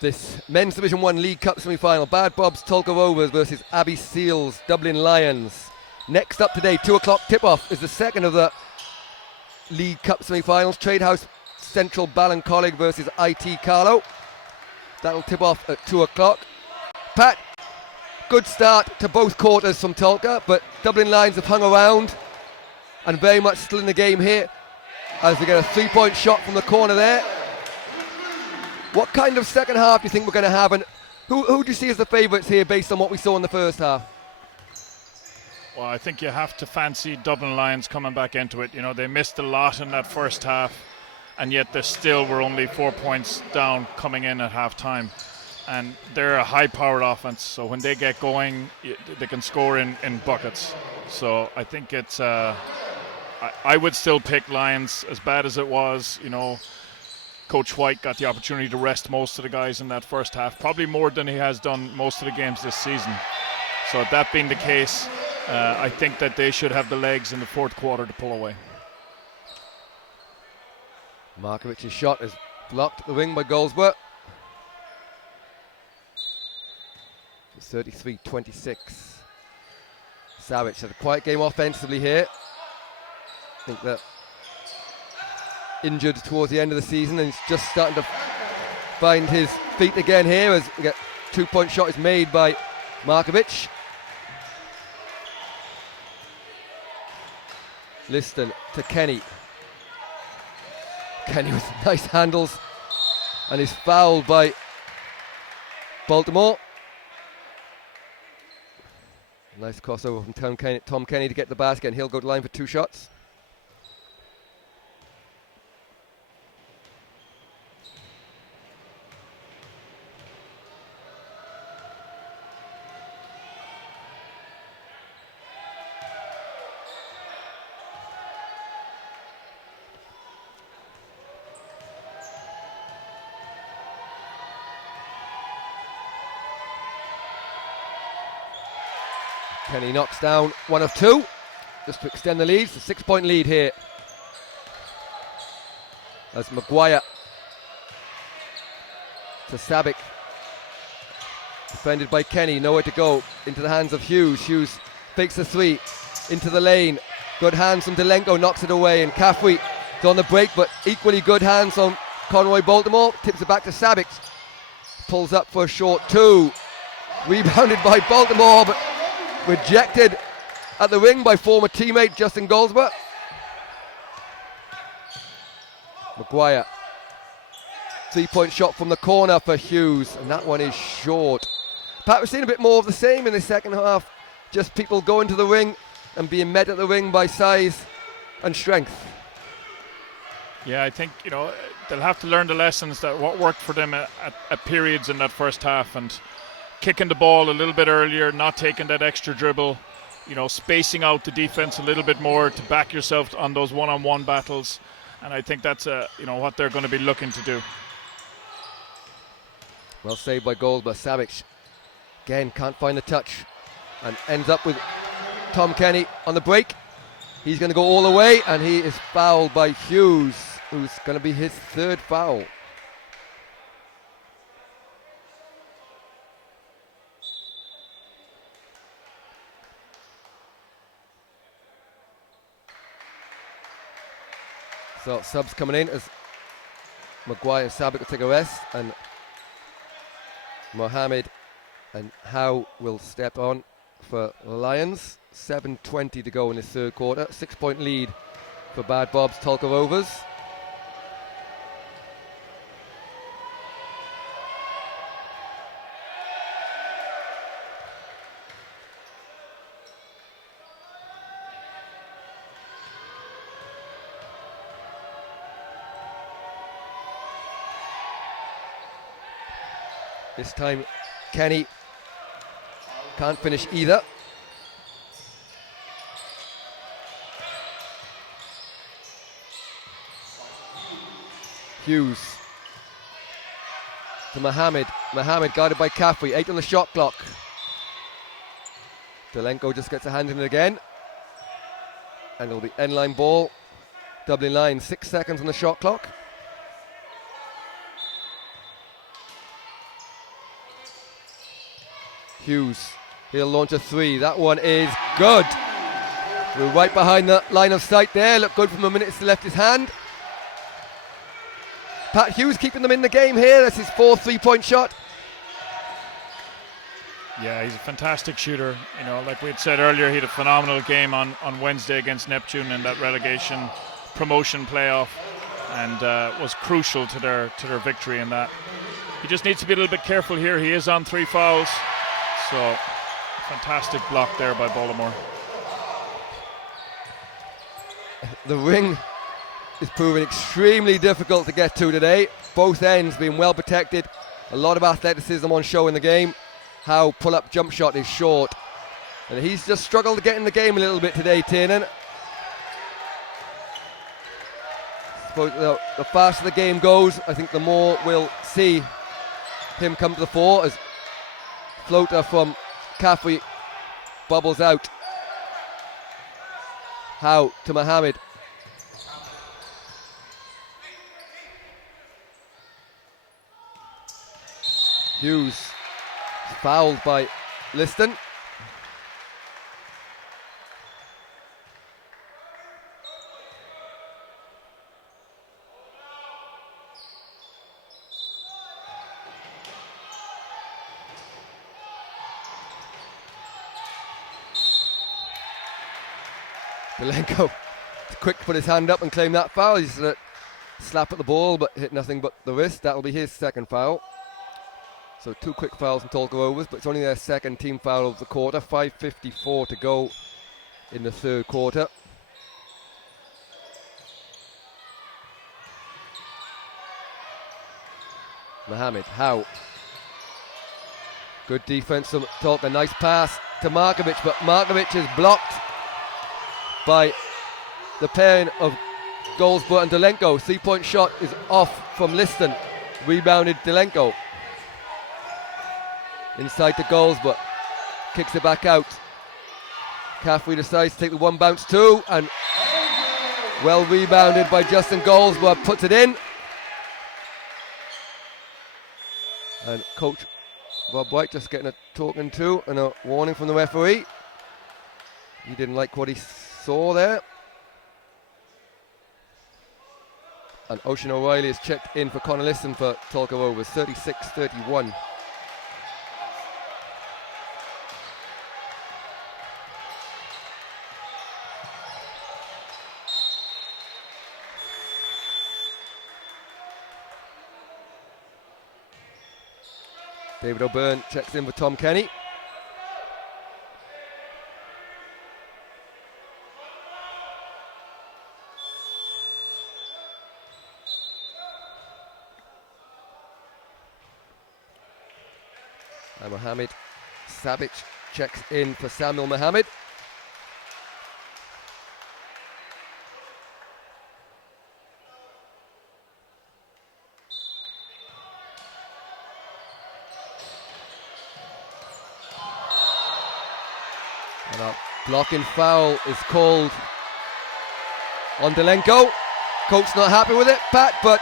This Men's Division 1 League Cup semi-final. Bad Bob's Tolka Rovers versus Abbey Seals Dublin Lions. Next up today, 2 o'clock tip-off, is the second of the League Cup semi-finals. Tradehouse Central Ballincollig versus IT Carlow. That'll tip off at 2 o'clock. Pat, good start to both quarters from Tolka, but Dublin Lions have hung around and very much still in the game here as they get a 3-point shot from the corner there. What kind of second half do you think we're going to have, and who do you see as the favourites here based on what we saw in the first half? Well, I think you have to fancy Dublin Lions coming back into it. You know, they missed a lot in that first half, and yet they still were only 4 points down coming in at half-time. And they're a high-powered offense, so when they get going, they can score in buckets. So I think it's... I would still pick Lions, as bad as it was. You know, Coach White got the opportunity to rest most of the guys in that first half, probably more than he has done most of the games this season. So that being the case, I think that they should have the legs in the fourth quarter to pull away. Markovic's shot is blocked at the wing by Goldsworth. 33-26. Savage had a quiet game offensively here. I think that injured towards the end of the season, and he's just starting to find his feet again here as we get 2-point shot is made by Markovic. Liston to Kenny. Kenny with nice handles and is fouled by Baltimore. Nice crossover from Tom Kenny to get the basket, and he'll go to line for 2 shots. Kenny knocks down 1 of 2, just to extend the lead. It's a 6-point lead here. As Maguire to Sabic. Defended by Kenny, nowhere to go. Into the hands of Hughes. Hughes fakes a 3, into the lane. Good hands from Delenko, knocks it away, and Caffrey is on the break, but equally good hands from Conroy Baltimore. Tips it back to Sabic. Pulls up for a short 2. Rebounded by Baltimore, but rejected at the ring by former teammate Justin Goldsworth. Maguire, 3-point shot from the corner for Hughes, and that one is short. Pat, we've seen a bit more of the same in the second half. Just people going to the ring and being met at the ring by size and strength. Yeah, I think, you know, they'll have to learn the lessons that what worked for them at periods in that first half, and kicking the ball a little bit earlier, not taking that extra dribble, you know, spacing out the defense a little bit more to back yourself on those one-on-one battles. And I think that's you know, what they're going to be looking to do. Well saved by Goldberg. Savic again can't find the touch and ends up with Tom Kenny on the break. He's going to go all the way, and he is fouled by Hughes, who's going to be his 3rd foul. So subs coming in as Maguire and Sabic will take a rest, and Mohammed and Howe will step on for Lions. 7:20 to go in the third quarter. 6-point lead for Bad Bob's Tolka Rovers. This time Kenny can't finish either. Hughes to Mohammed. Mohammed guarded by Caffrey. 8 on the shot clock. Delenko just gets a hand in it again. And it'll be end-line ball. Dublin line, 6 seconds on the shot clock. Hughes, he'll launch a 3. That one is good. We're right behind the line of sight there. Looked good from the minute it's left his hand. Pat Hughes keeping them in the game here. That's his 4th 3-point shot. Yeah, he's a fantastic shooter. You know, like we had said earlier, he had a phenomenal game on Wednesday against Neptune in that relegation promotion playoff, and was crucial to their victory in that. He just needs to be a little bit careful here. He is on 3 fouls, so fantastic block there by Baltimore. The ring is proving extremely difficult to get to today. Both ends being well protected. A lot of athleticism on show in the game. How pull-up jump shot is short. And he's just struggled to get in the game a little bit today, Tiernan. Suppose the faster the game goes, I think the more we'll see him come to the fore as floater from Caffrey bubbles out. Howe to Mohammed. Hughes fouled by Liston. Delenko quick to put his hand up and claim that foul. He's a slap at the ball but hit nothing but the wrist. That'll be his 2nd foul. So 2 quick fouls from Tolka Rovers, but it's only their 2nd team foul of the quarter. 5:54 to go in the 3rd quarter. Mohammed, Howe. Good defense from Tolka. Nice pass to Markovic, but Markovic is blocked by the pairing of Goldsborough and Delenko. 3-point shot is off from Liston. Rebounded Delenko. Inside to Goldsborough. Kicks it back out. Caffrey decides to take the 1 bounce 2, and well rebounded by Justin Goldsborough. Puts it in. And coach Rob White just getting a talking to and a warning from the referee. He didn't like what he saw there. And Ocean O'Reilly is checked in for Conor Liston for Tolka Rovers. 36-31. David O'Byrne checks in for Tom Kenny. And Mohammed Sabic checks in for Samuel Mohammed. And a blocking foul is called on Delenko. Coach not happy with it, Pat, but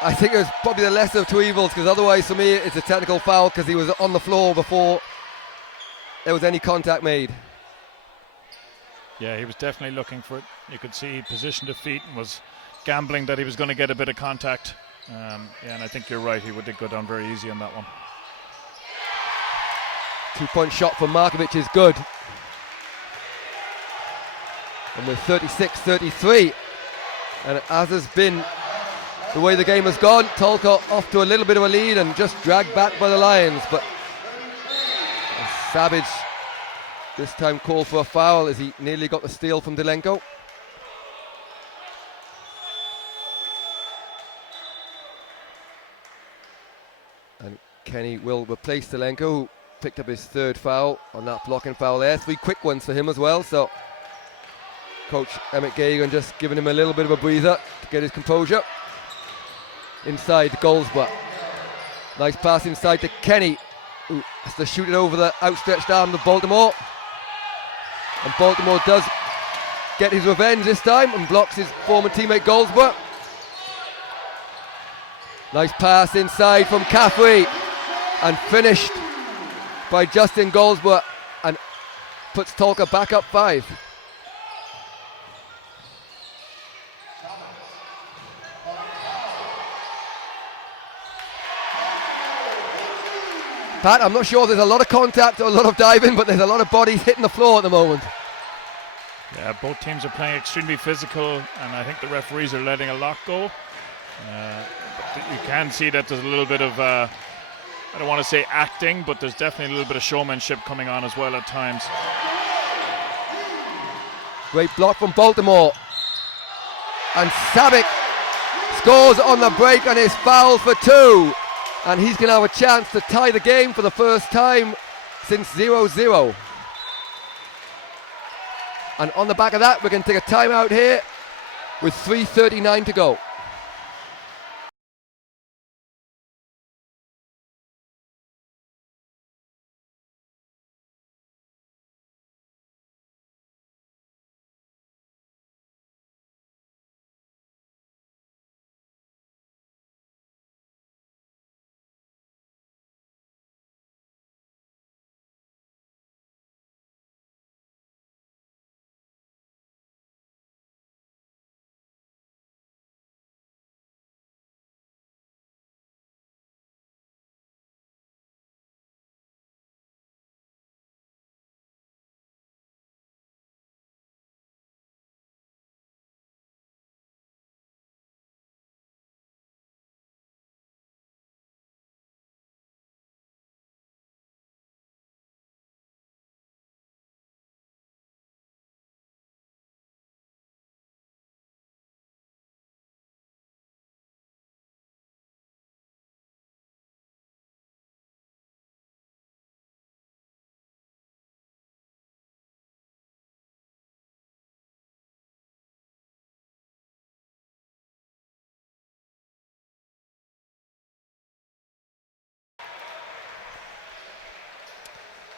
I think it was probably the lesser of 2 evils, because otherwise for me it's a technical foul because he was on the floor before there was any contact made. Yeah, he was definitely looking for it. You could see he positioned his feet and was gambling that he was going to get a bit of contact. Yeah, and I think you're right, he would go down very easy on that one. 2-point shot from Markovic is good. And we're 36-33. And as has been the way the game has gone, Tolka off to a little bit of a lead and just dragged back by the Lions. But Savage this time called for a foul as he nearly got the steal from Delenko. And Kenny will replace Delenko, who picked up his 3rd foul on that blocking foul there. 3 quick ones for him as well. So Coach Emmett Gagan just giving him a little bit of a breather to get his composure. Inside Goldsborough. Nice pass inside to Kenny. who has to shoot it over the outstretched arm of Baltimore. And Baltimore does get his revenge this time and blocks his former teammate Goldsborough. Nice pass inside from Caffrey and finished by Justin Goldsborough and puts Tolka back up 5. Pat, I'm not sure there's a lot of contact or a lot of diving, but there's a lot of bodies hitting the floor at the moment. Yeah, both teams are playing extremely physical, and I think the referees are letting a lot go. But you can see that there's a little bit of, I don't want to say acting, but there's definitely a little bit of showmanship coming on as well at times. Great block from Baltimore. And Savic scores on the break and is fouled for 2. And he's going to have a chance to tie the game for the first time since 0-0. And on the back of that, we're going to take a timeout here with 3:39 to go.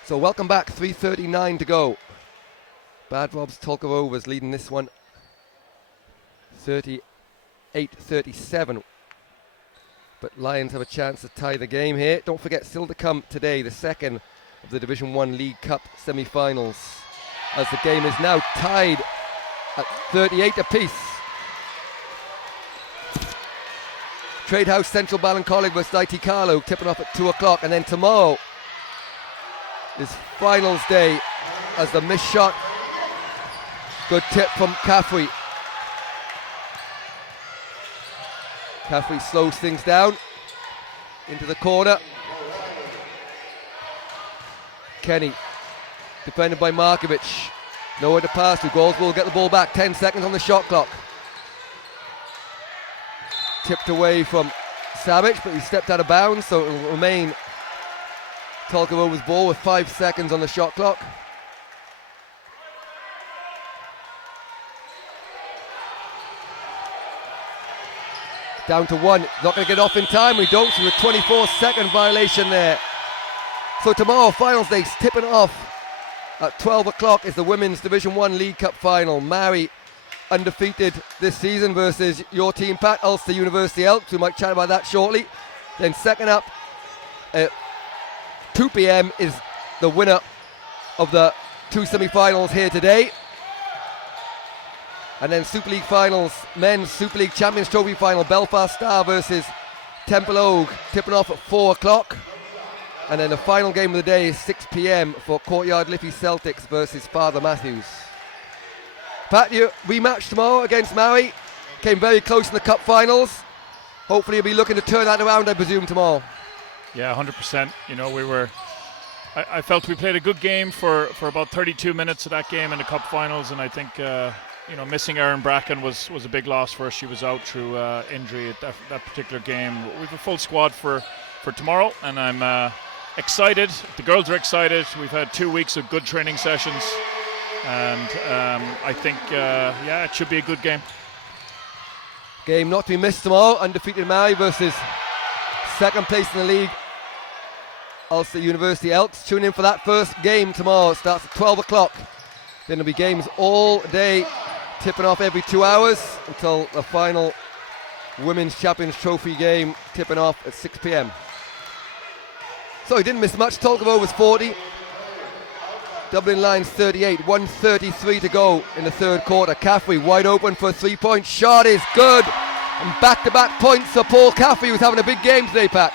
So welcome back, 3:39 to go. Bad Rob's Tolka Rovers leading this one 38-37. But Lions have a chance to tie the game here. Don't forget, still to come today, the second of the Division 1 League Cup semi-finals, as the game is now tied at 38 apiece. Trade House Central Ballincollig versus IT Carlow tipping off at 2 o'clock, and then tomorrow is finals day as the missed shot. Good tip from Caffrey. Caffrey slows things down into the corner. Kenny, defended by Markovic. Nowhere to pass to. Goldsborough will get the ball back. 10 seconds on the shot clock. Tipped away from Savage, but he stepped out of bounds, so it will remain Tolka Rovers ball with 5 seconds on the shot clock. Down to 1, not going to get off in time. We don't see a 24-second violation there. So tomorrow, finals day, tipping off at 12 o'clock is the Women's Division 1 League Cup final. Mary undefeated this season versus your team, Pat, Ulster University Elks. We might chat about that shortly. Then second up, 2 p.m. is the winner of the 2 semi-finals here today. And then Super League finals, men's Super League Champions Trophy final, Belfast Star versus Temple Ogue, tipping off at 4 o'clock. And then the final game of the day is 6 p.m. for Courtyard Liffey Celtics versus Father Matthews. Pat, your rematch tomorrow against Mary. Came very close in the cup finals. Hopefully you'll be looking to turn that around, I presume, tomorrow. Yeah, 100%. You know, I felt we played a good game for about 32 minutes of that game in the cup finals, and I think, missing Erin Bracken was a big loss for us. She was out through injury at that particular game. We have a full squad for tomorrow, and I'm excited. The girls are excited. We've had 2 weeks of good training sessions, and I think, it should be a good game. Game not to be missed tomorrow. Undefeated Mary versus second place in the league, Ulster University Elks. Tune in for that first game tomorrow. It starts at 12 o'clock. Then there'll be games all day, tipping off every 2 hours until the final Women's Champions Trophy game, tipping off at 6 p.m. So he didn't miss much. Tolka Rovers 40. Dublin Lions 38. 1:33 to go in the third quarter. Caffrey wide open for a three-point shot is good. And back-to-back points for Paul Caffrey, who's having a big game today, Pat.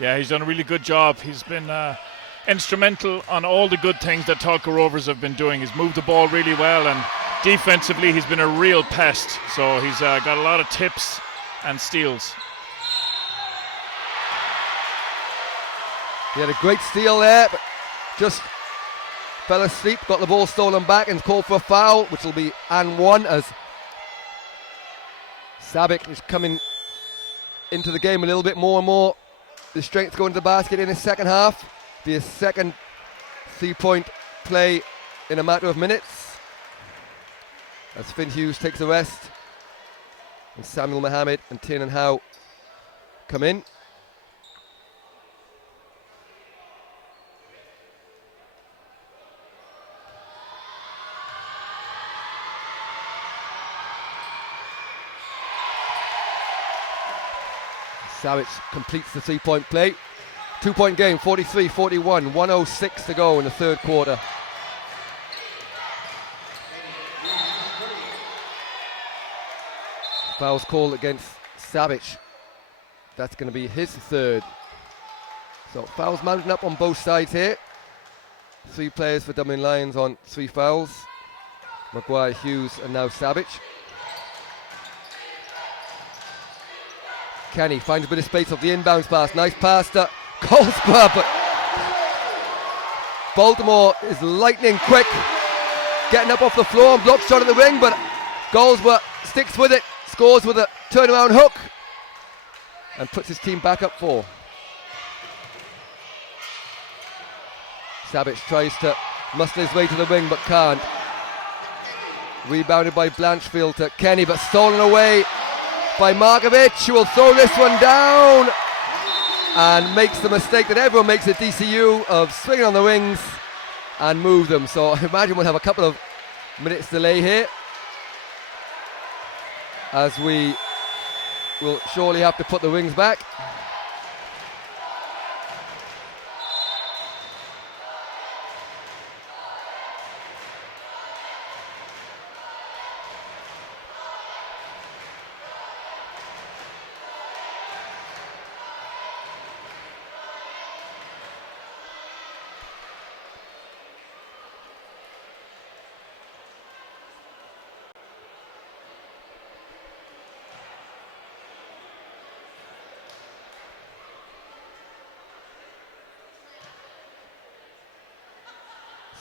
Yeah, he's done a really good job. He's been instrumental on all the good things that Tolka Rovers have been doing. He's moved the ball really well, and defensively he's been a real pest. So he's got a lot of tips and steals. He had a great steal there, but just fell asleep, got the ball stolen back and called for a foul, which will be and one as Sabic is coming into the game a little bit more and more. The strength going to the basket in his second half. Be his second 3-point play in a matter of minutes. As Finn Hughes takes a rest. And Samuel Mohammed and Tiernan Howe come in. Savic completes the 3-point play. 2-point game, 43-41, 1:06 to go in the third quarter. Fouls called against Savic. That's going to be his third. So fouls mounting up on both sides here. 3 players for Dublin Lions on 3 fouls. Maguire, Hughes and now Savic. Kenny finds a bit of space off the inbounds pass. Nice pass to Goldsborough, but Baltimore is lightning quick. Getting up off the floor and block shot at the ring, but Goldsborough sticks with it, scores with a turnaround hook, and puts his team back up 4. Savic tries to muscle his way to the ring, but can't. Rebounded by Blanchfield to Kenny, but stolen away by Markovic, who will throw this one down and makes the mistake that everyone makes at DCU of swinging on the wings and move them. So I imagine we'll have a couple of minutes delay here, as we will surely have to put the wings back.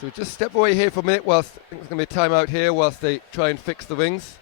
So just step away here for a minute whilst, I think there's going to be a timeout here whilst they try and fix the wings.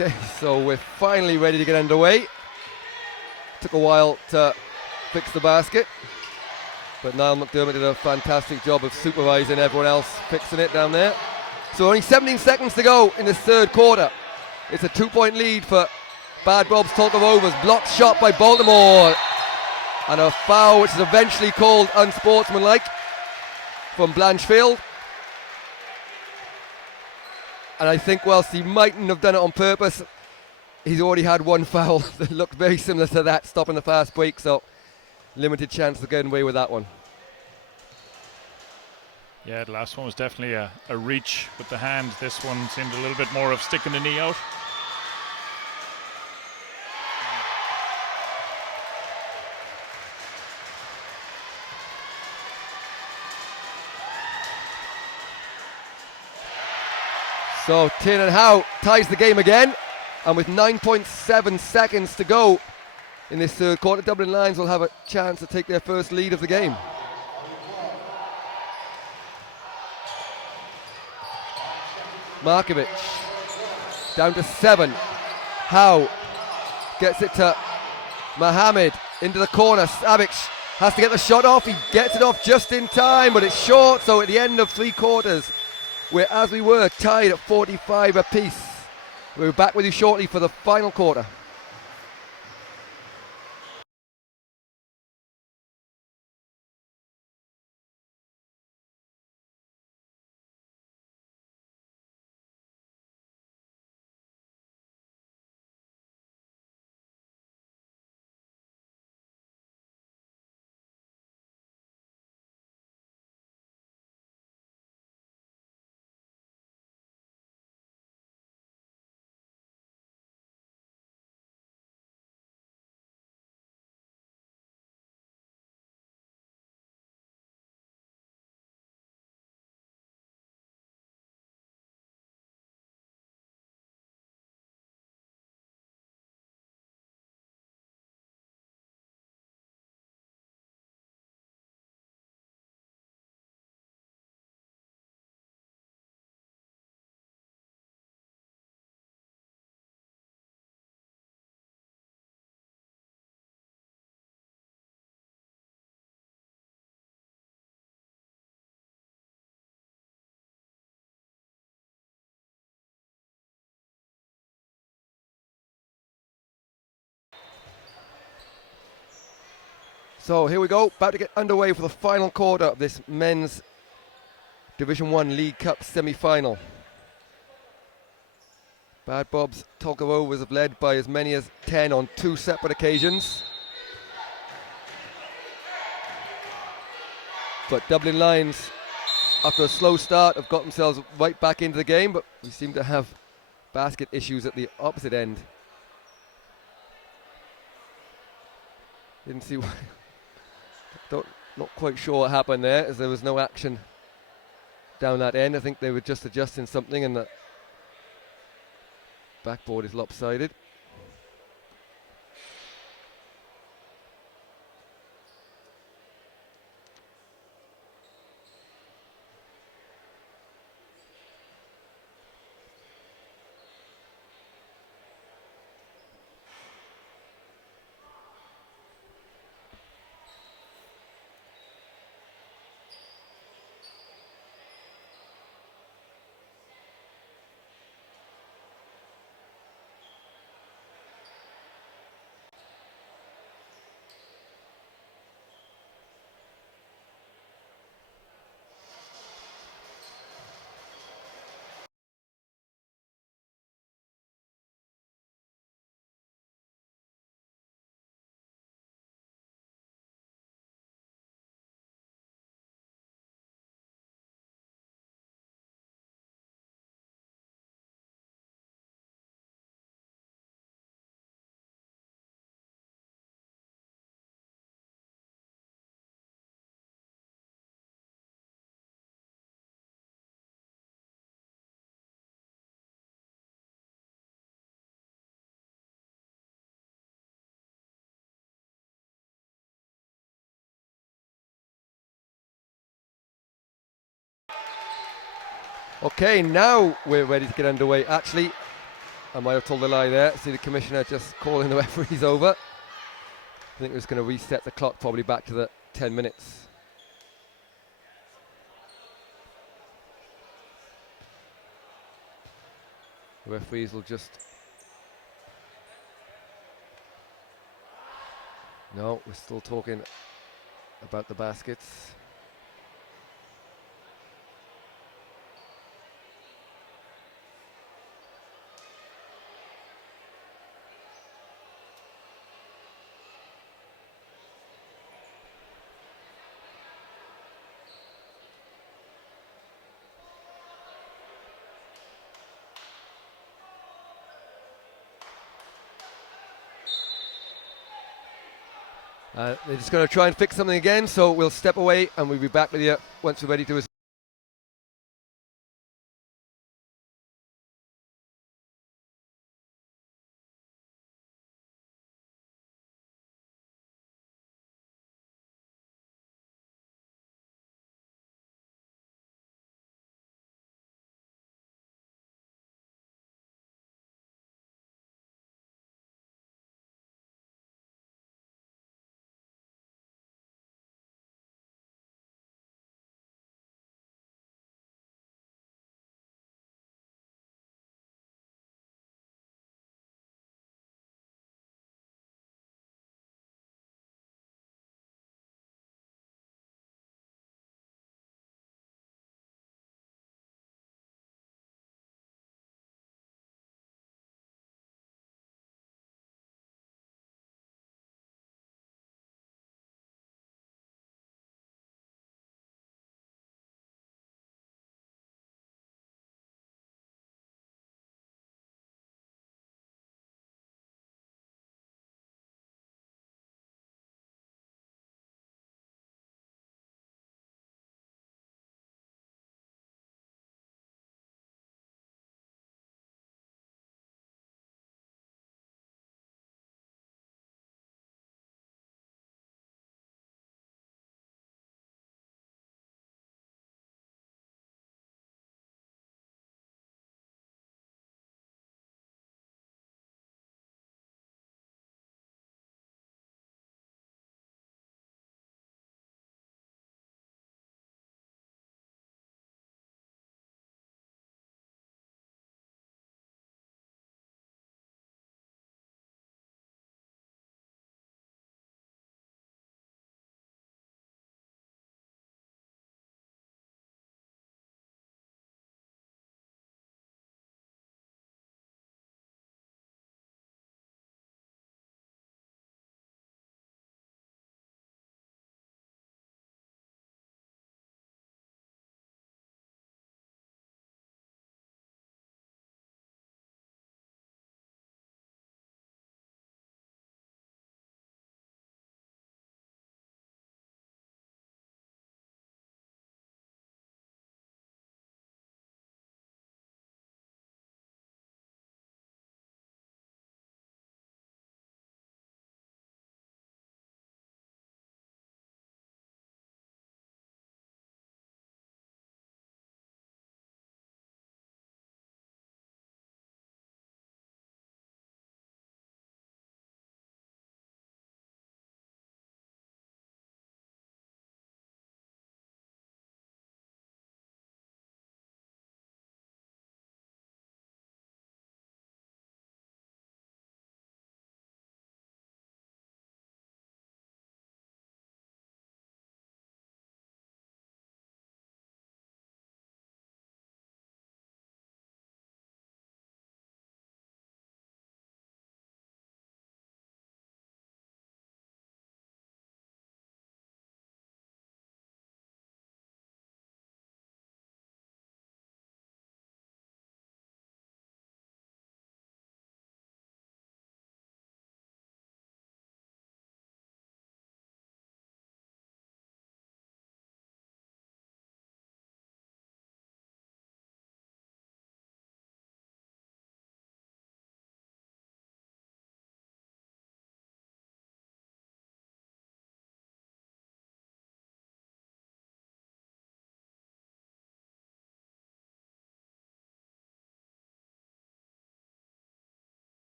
Okay, so we're finally ready to get underway. Took a while to fix the basket, but Niall McDermott did a fantastic job of supervising everyone else fixing it down there. So only 17 seconds to go in this third quarter. It's a 2-point lead for Bad Bob's Tolka Rovers. Blocked shot by Baltimore, and a foul which is eventually called unsportsmanlike from Blanchfield. And I think whilst he mightn't have done it on purpose, he's already had one foul that looked very similar to that, stopping the fast break, so limited chance of getting away with that one. Yeah, the last one was definitely a reach with the hand. This one seemed a little bit more of sticking the knee out. So Tiernan Howe ties the game again, and with 9.7 seconds to go in this third quarter, Dublin Lions will have a chance to take their first lead of the game. Markovic down to 7. Howe gets it to Mohammed into the corner. Savic has to get the shot off. He gets it off just in time, but it's short. So at the end of 3 quarters, as we were tied at 45 apiece. We'll be back with you shortly for the final quarter. So here we go, about to get underway for the final quarter of this men's Division 1 League Cup semi-final. Bad Bob's Tolka Rovers have led by as many as 10 on 2 separate occasions. But Dublin Lions, after a slow start, have got themselves right back into the game, but we seem to have basket issues at the opposite end. Didn't see why. Not quite sure what happened there, as there was no action down that end. I think they were just adjusting something, and the backboard is lopsided. Okay, now we're ready to get underway. Actually, I might have told a lie there. See the commissioner just calling the referees over. I think we're just going to reset the clock probably back to the 10 minutes. The referees will just... No, we're still talking about the baskets. They're just going to try and fix something again, so we'll step away and we'll be back with you once we're ready to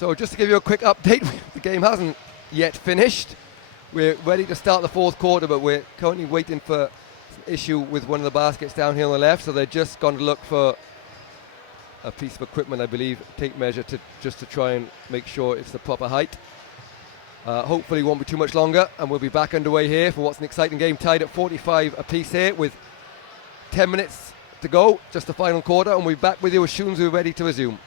So just to give you a quick update, the game hasn't yet finished. We're ready to start the fourth quarter, but we're currently waiting for an issue with one of the baskets down here on the left, so they're just going to look for a piece of equipment, I believe, tape measure to try and make sure it's the proper height. Hopefully it won't be too much longer, and we'll be back underway here for what's an exciting game, tied at 45 apiece here with 10 minutes to go, just the final quarter, and we'll be back with you as soon as we're ready to resume.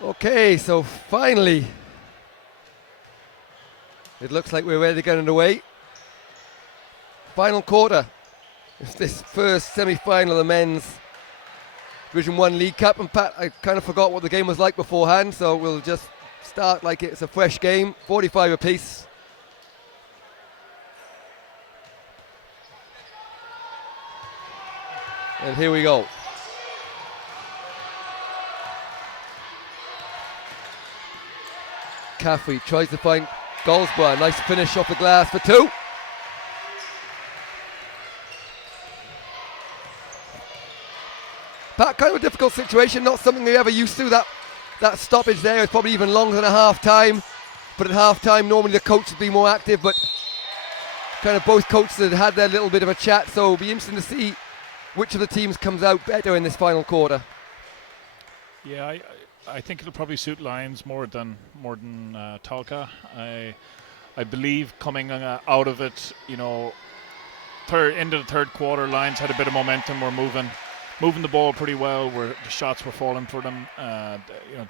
Okay, so finally, it looks like we're ready to get underway. Final quarter. It's this first semi-final of the men's Division 1 League Cup. And Pat, I kind of forgot what the game was like beforehand, so we'll just start like it's a fresh game, 45 apiece. And here we go. Caffrey tries to find Goldsborough. Nice finish off the glass for two. Pat, kind of a difficult situation, not something they're ever used to. That stoppage there is probably even longer than a half time. But at half time, normally the coach would be more active, but kind of both coaches had their little bit of a chat, so it'll be interesting to see which of the teams comes out better in this final quarter. Yeah, I think it'll probably suit Lions more than Tolka. I believe coming out of it, into the third quarter, Lions had a bit of momentum. We're moving the ball pretty well. Where the shots were falling for them.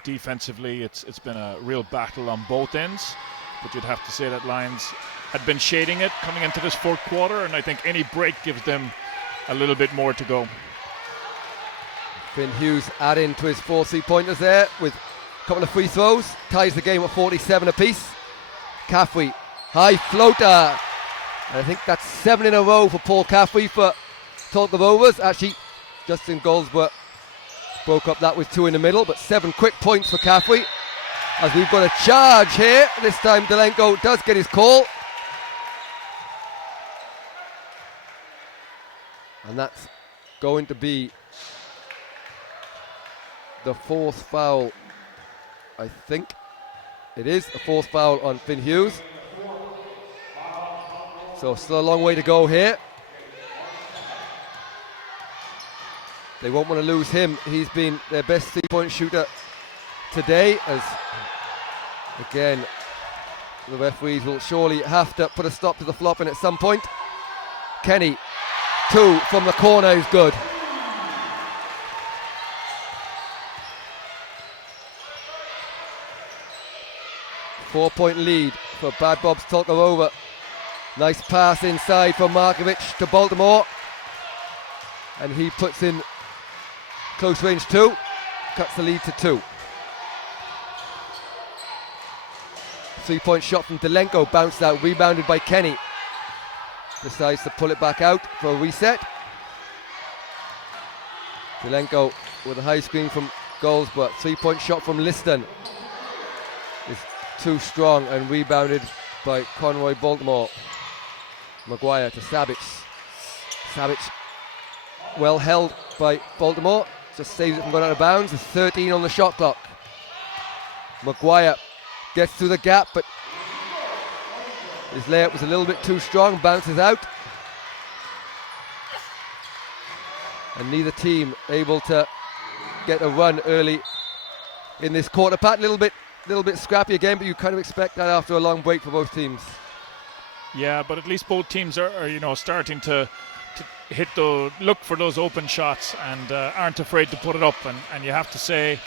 Defensively, it's been a real battle on both ends. but you'd have to say that Lions had been shading it coming into this fourth quarter, and I think any break gives them a little bit more to go. Finn Hughes adding to his 4 3-pointers there with a couple of free throws, ties the game at 47 apiece. Caffrey, high floater, and I think that's 7 in a row for Paul Caffrey for Tolka Rovers. Actually, Justin Goldsborough broke up that with 2 in the middle, but 7 quick points for Caffrey as we've got a charge here. This time Delenko does get his call, and that's going to be the 4th foul. I think it is the 4th foul on Finn Hughes, so still a long way to go here. They won't want to lose him. He's been their best 3-point shooter today, as again the referees will surely have to put a stop to the flopping at some point. Kenny, 2 from the corner is good. Four-point lead for Bad Bob's Tolka Rover. Nice pass inside from Markovic to Baltimore, and he puts in close range 2, cuts the lead to 2. 3-point shot from Delenko, bounced out, rebounded by Kenny. Decides to pull it back out for a reset. Delenko with a high screen from Goldsborough. 3-point shot from Liston is too strong and rebounded by Conroy Baltimore. Maguire to Savic. Savic well held by Baltimore, just saves it from going out of bounds. There's 13 on the shot clock. Maguire gets through the gap, but his layup was a little bit too strong, bounces out. And neither team able to get a run early in this quarter. Pat, little bit scrappy again, but you kind of expect that after a long break for both teams. Yeah, but at least both teams are starting to look for those open shots and aren't afraid to put it up. And you have to say,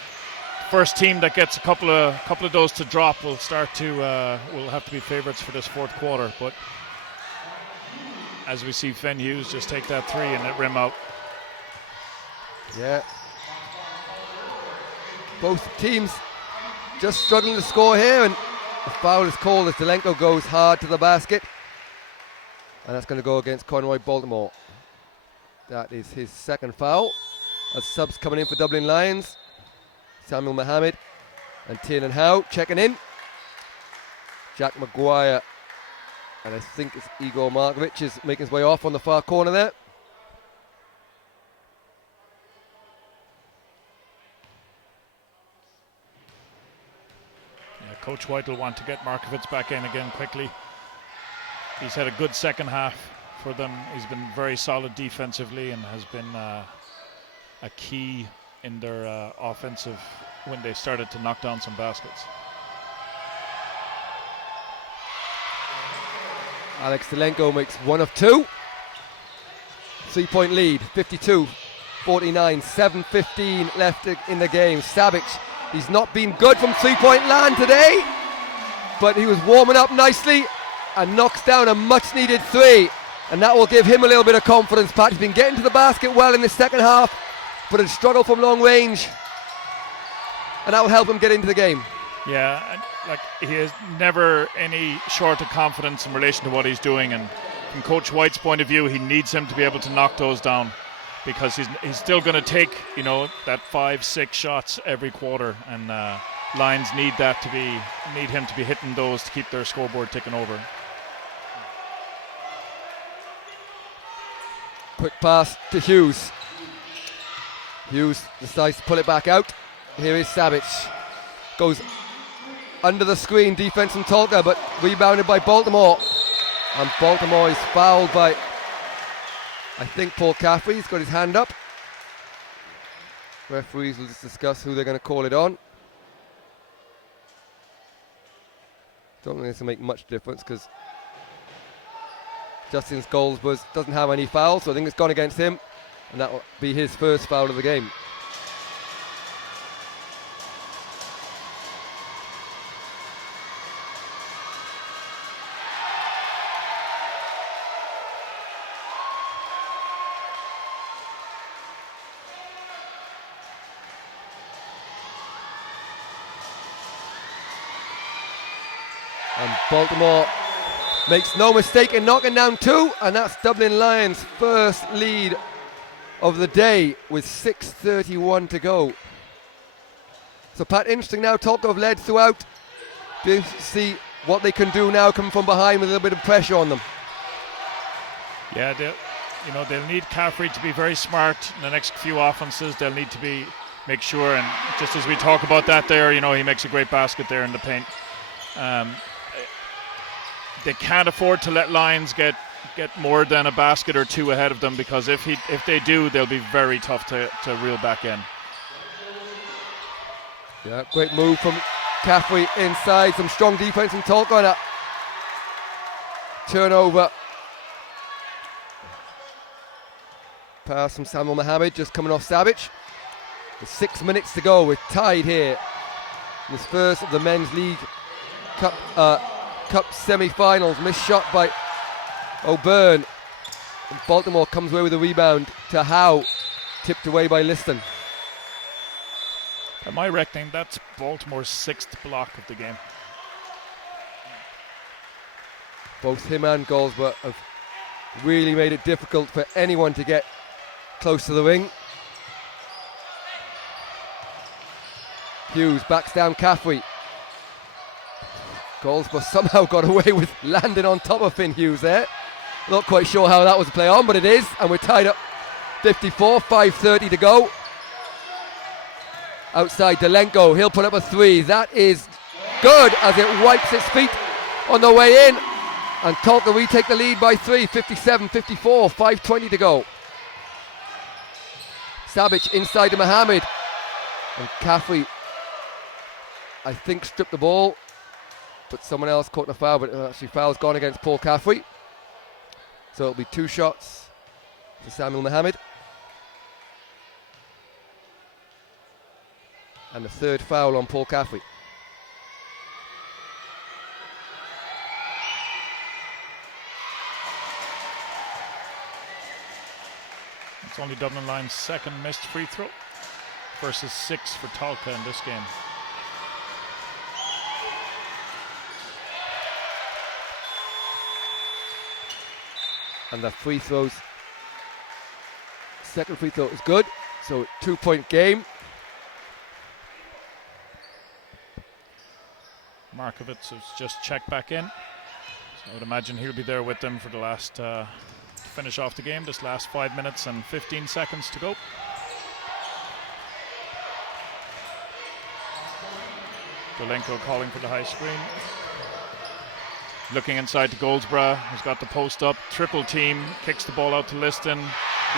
first team that gets a couple of those to drop will have to be favourites for this fourth quarter. But as we see Finn Hughes just take that 3 and it rim out. Yeah. Both teams just struggling to score here, and the foul is called as Delenko goes hard to the basket, and that's going to go against Conroy Baltimore. That is his 2nd foul. As subs coming in for Dublin Lions, Samuel Mohammed and Tiernan Howe checking in. Jack Maguire, and I think it's Igor Markovic is making his way off on the far corner there. Coach White will want to get Markovic back in again quickly. He's had a good second half for them. He's been very solid defensively and has been a key in their offensive when they started to knock down some baskets. Alex Delenko makes 1 of 2. 3-point lead, 52-49, 7:15 left in the game. Savic, he's not been good from 3-point land today, but he was warming up nicely and knocks down a much needed 3, and that will give him a little bit of confidence. Pat, he's been getting to the basket well in the second half, but has struggled from long range, and that will help him get into the game. Yeah, and he is never any short of confidence in relation to what he's doing, and from Coach White's point of view, he needs him to be able to knock those down, because he's still going to take that 5-6 shots every quarter, and Lions need him to be hitting those to keep their scoreboard ticking over. Quick pass to Hughes. Hughes decides to pull it back out. Here is Savic. Goes under the screen, defense from Tolka, but rebounded by Baltimore. And Baltimore is fouled by, I think, Paul Caffrey. He's got his hand up. Referees will just discuss who they're going to call it on. Don't think this will make much difference because Justin Goldsborough doesn't have any fouls, so I think it's gone against him, and that will be his first foul of the game. And Baltimore makes no mistake in knocking down 2, and that's Dublin Lions' first lead of the day with 6:31 to go. So Pat, interesting now, Tolka have led throughout. Do you see what they can do now coming from behind with a little bit of pressure on them? Yeah, they'll need Caffrey to be very smart in the next few offenses. They'll need to make sure, and just as we talk about that there, he makes a great basket there in the paint. They can't afford to let Lions get more than a basket or 2 ahead of them, because if they do, they'll be very tough to reel back in. Yeah, great move from Caffrey inside. Some strong defense from Tolka on a turnover. Pass from Samuel Mohammed just coming off Savage. With 6 minutes to go, we're tied here. This first of the Men's League Cup semi-finals. Missed shot by O'Byrne. And Baltimore comes away with a rebound to Howe. Tipped away by Liston. By my reckoning, that's Baltimore's 6th block of the game. Both him and Goldsborough have really made it difficult for anyone to get close to the ring. Hughes backs down Caffrey. Goldsborough somehow got away with landing on top of Finn Hughes there. Not quite sure how that was a play on, but it is, and we're tied up 54, 5:30 to go. Outside Delenko, he'll put up a 3. That is good as it wipes its feet on the way in. And Tolka retake the lead by 3, 57-54, 5:20 to go. Savage inside to Mohammed. And Caffrey, I think, stripped the ball, but someone else caught the foul, but actually foul's gone against Paul Caffrey. So it'll be 2 shots for Samuel Mohammed. And the 3rd foul on Paul Caffrey. It's only Dublin Lions' 2nd missed free throw versus 6 for Tolka in this game. And the free throws, 2nd free throw is good, so 2-point game. Markovitz has just checked back in, so I would imagine he'll be there with them for the last to finish off the game. This last 5 minutes and 15 seconds to go. Dolenko calling for the high screen. Looking inside to Goldsborough, who's got the post up. Triple team, kicks the ball out to Liston.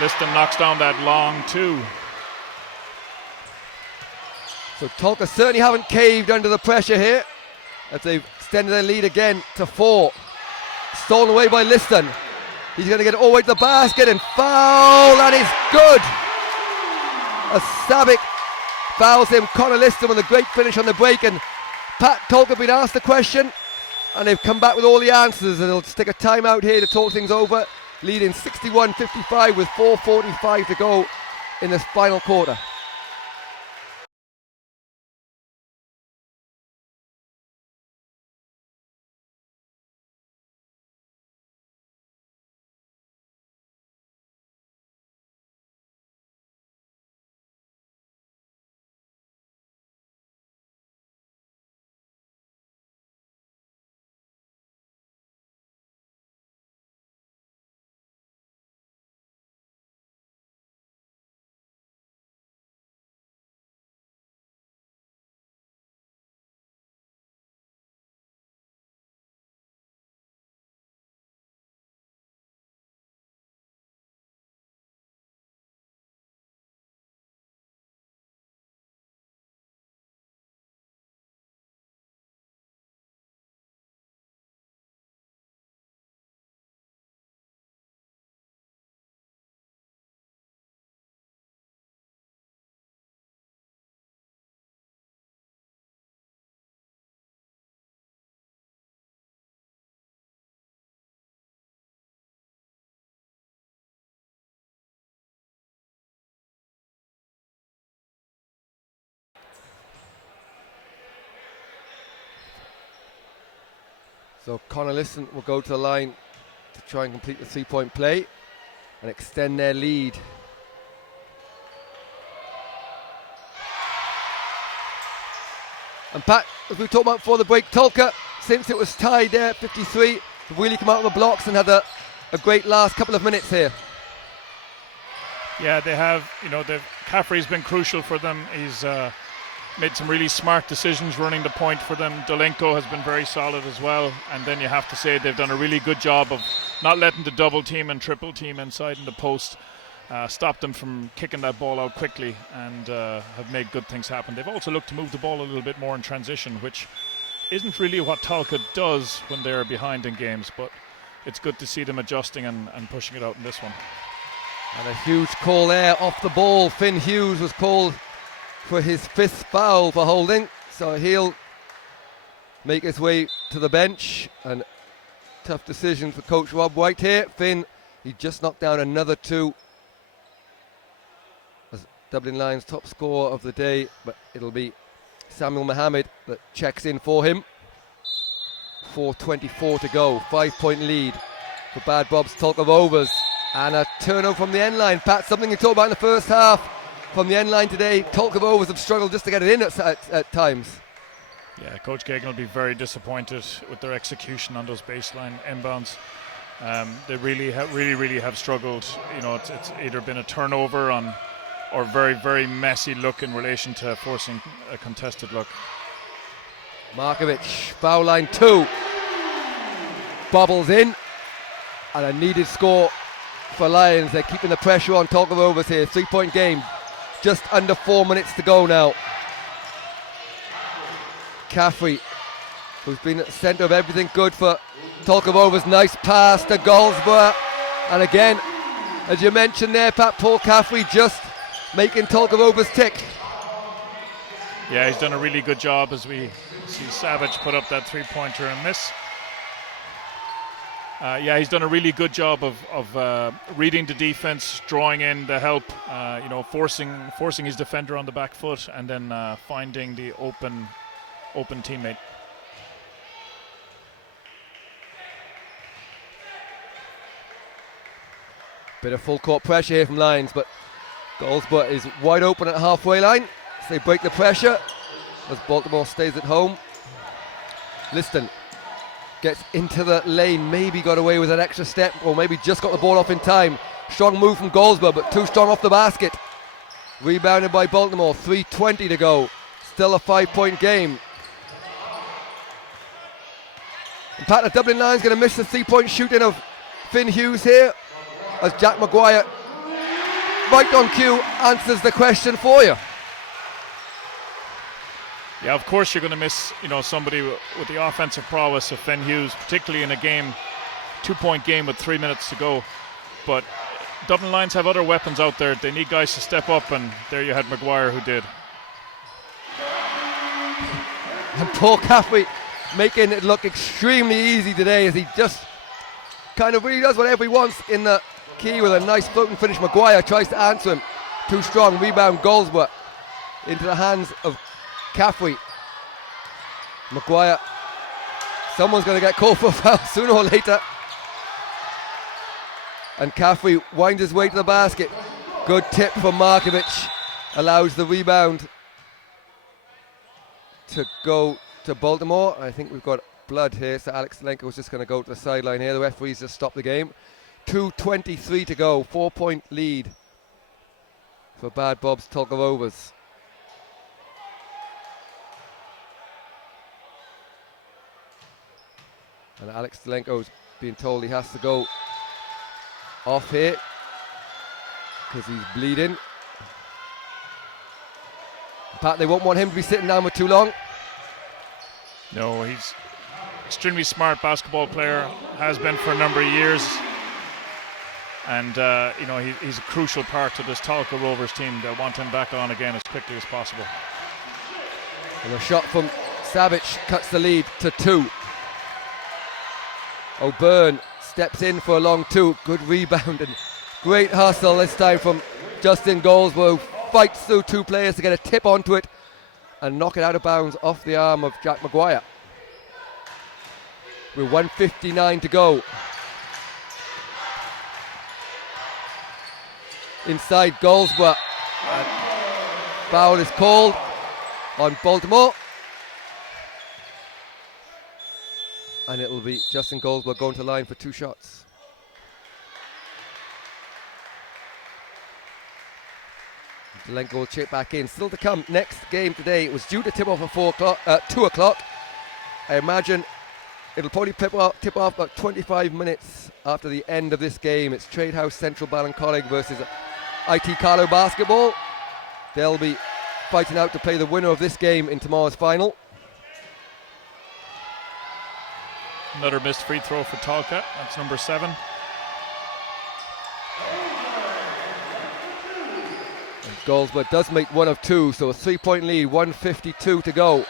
Liston knocks down that long 2. So Tolka certainly haven't caved under the pressure here, as they've extended their lead again to 4. Stolen away by Liston. He's going to get it all the way to the basket and foul, and it's good. As Savic fouls him, Connor Liston with a great finish on the break, and Pat Tolka been asked the question, and they've come back with all the answers, and they'll stick a timeout here to talk things over, leading 61-55 with 4:45 to go in this final quarter. So Connor Liston will go to the line to try and complete the 3-point play and extend their lead. And Pat, as we talked about before the break, Tolka, since it was tied there at 53, have really come out of the blocks and had a great last couple of minutes here. Yeah, they have. Caffrey's been crucial for them. He's made some really smart decisions running the point for them. Dolenko has been very solid as well. And then you have to say they've done a really good job of not letting the double team and triple team inside in the post stop them from kicking that ball out quickly, and have made good things happen. They've also looked to move the ball a little bit more in transition, which isn't really what Tolka does when they're behind in games, but it's good to see them adjusting and pushing it out in this one. And a huge call there off the ball. Finn Hughes was called for his 5th foul for holding, so he'll make his way to the bench. And tough decision for Coach Rob White here. Finn, he just knocked down another 2 as Dublin Lions top scorer of the day, but it'll be Samuel Mohammed that checks in for him. 4:24 to go, 5-point lead for Bad Bob's Tolka Rovers. And a turnover from the end line. Pat, something you talked about in the first half from the end line today. Tolka Rovers have struggled just to get it in at times. Yeah, Coach Gagan will be very disappointed with their execution on those baseline inbounds. They really have struggled. It's either been a turnover or very, very messy look in relation to forcing a contested look. Markovic, foul line 2. Bobbles in. And a needed score for Lions. They're keeping the pressure on Tolka Rovers here. 3-point game. Just under 4 minutes to go now. Caffrey, who's been at the centre of everything good for Tolka Rovers. Nice pass to Goldsborough. And again, as you mentioned there, Pat, Paul Caffrey just making Tolka Rovers tick. Yeah, he's done a really good job as we see Savage put up that 3-pointer and miss. He's done a really good job of reading the defense, drawing in the help, forcing his defender on the back foot, and then finding the open teammate. Bit of full court pressure here from Lions, but Goldsborough is wide open at halfway line. So they break the pressure as Baltimore stays at home. Liston gets into the lane, maybe got away with an extra step, or maybe just got the ball off in time. Strong move from Goldsborough, but too strong off the basket. Rebounded by Baltimore, 3:20 to go. Still a 5-point game. In fact, the Dublin Lions going to miss the 3-point shooting of Finn Hughes here, as Jack Maguire, right on cue, answers the question for you. Yeah, of course you're going to miss, somebody with the offensive prowess of Finn Hughes, particularly in a 2-point game with 3 minutes to go. But Dublin Lions have other weapons out there. They need guys to step up, and there you had Maguire who did. And Paul Caffrey making it look extremely easy today, as he just kind of really does whatever he wants in the key with a nice floating finish. Maguire tries to answer him. Too strong. Rebound Goldsborough into the hands of Caffrey. Maguire, someone's going to get called for a foul sooner or later. And Caffrey winds his way to the basket. Good tip from Markovic. Allows the rebound to go to Baltimore. I think we've got blood here, so Alex Lenko was just going to go to the sideline here. The referees just stopped the game. 2:23 to go. 4-point lead for Bad Bob's Tolka Rovers. And Alex Delenko's being told he has to go off here because he's bleeding. Pat, they won't want him to be sitting down for too long. No, he's extremely smart basketball player, has been for a number of years. And, he's a crucial part of this Tolka Rovers team. They'll want him back on again as quickly as possible. And a shot from Savage cuts the lead to 2. O'Byrne steps in for a long 2. Good rebound and great hustle this time from Justin Goldsborough, who fights through 2 players to get a tip onto it and knock it out of bounds off the arm of Jack Maguire. with 1:59 to go. Inside Goldsborough. Foul is called on Baltimore. And it'll be Justin Goldsborough going to the line for 2 shots. Delenko will chip back in. Still to come, next game today. It was due to tip off at 2 o'clock. I imagine it'll probably tip off about 25 minutes after the end of this game. It's Trade House Central Ballincollig versus IT Carlow Basketball. They'll be fighting out to play the winner of this game in tomorrow's final. Another missed free throw for Tolka. That's number 7. And Goldsborough does make 1 of 2, so a 3-point lead, 1:52 to go.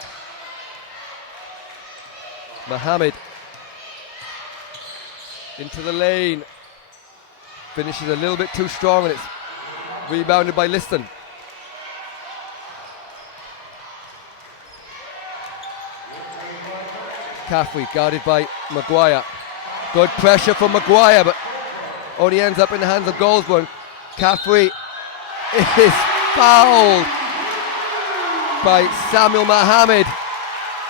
Mohammed into the lane. Finishes a little bit too strong, and it's rebounded by Liston. Caffrey guarded by Maguire. Good pressure from Maguire, but only ends up in the hands of Goldsborough. Caffrey is fouled by Samuel Mohammed,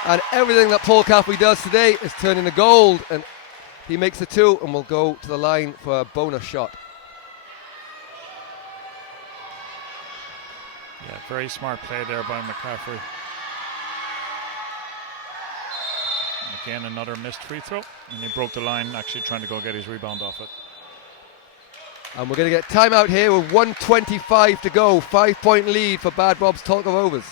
and everything that Paul Caffrey does today is turn into gold, and he makes a 2 and will go to the line for a bonus shot. Yeah, very smart play there by McCaffrey. Again, another missed free throw, and he broke the line actually trying to go get his rebound off it. And we're going to get timeout here with 1:25 to go. 5-point lead for Bad Bob's Tolka Rovers.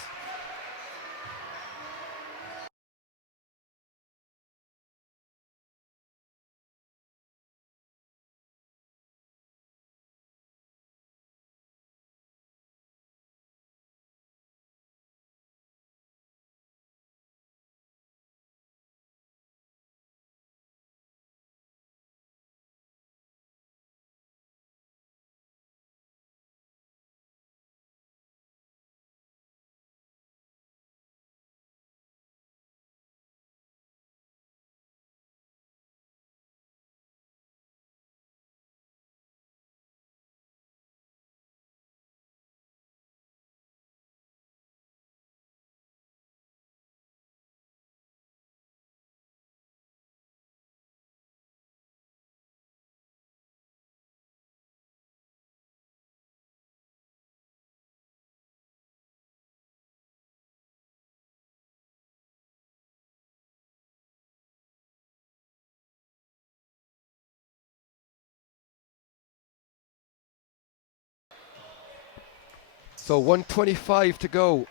So 1:25 to go.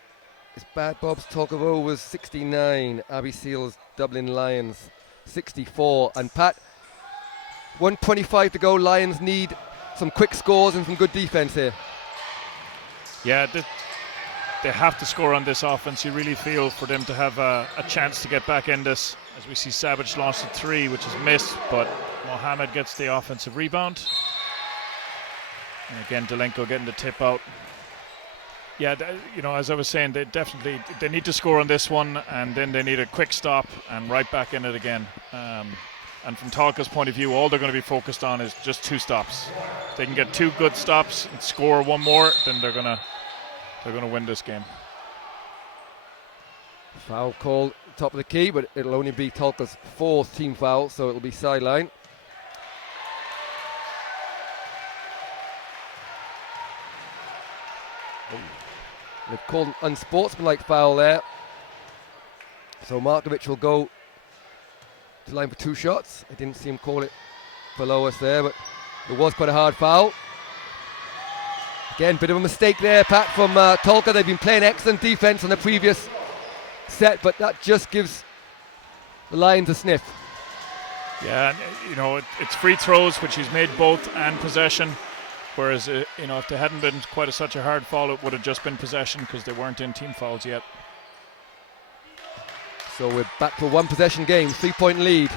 It's Bad Bob's Tolka Rovers 69, Abbey Seals Dublin Lions 64. And Pat, 1:25 to go. Lions need some quick scores and some good defense here. Yeah, they have to score on this offense. You really feel for them to have a chance to get back in this. As we see Savage launch a 3, which is missed, but Mohammed gets the offensive rebound. And again, Delenko getting the tip out. Yeah, as I was saying, they need to score on this one, and then they need a quick stop and right back in it again. And from Tolka's point of view, all they're going to be focused on is just 2 stops. If they can get 2 good stops and score 1 more, then they're going to win this game. Foul called top of the key, but it'll only be Tolka's 4th team foul, so it'll be sideline. They've called an unsportsmanlike foul there. So Markovic will go to the line for 2 shots. I didn't see him call it below us there, but it was quite a hard foul. Again, bit of a mistake there, Pat, from Tolka. They've been playing excellent defense on the previous set, but that just gives the Lions a sniff. Yeah, it's free throws, which he's made both, and possession. Whereas, if they hadn't been quite such a hard foul, it would have just been possession because they weren't in team fouls yet. So we're back to a 1-possession game, 3-point lead.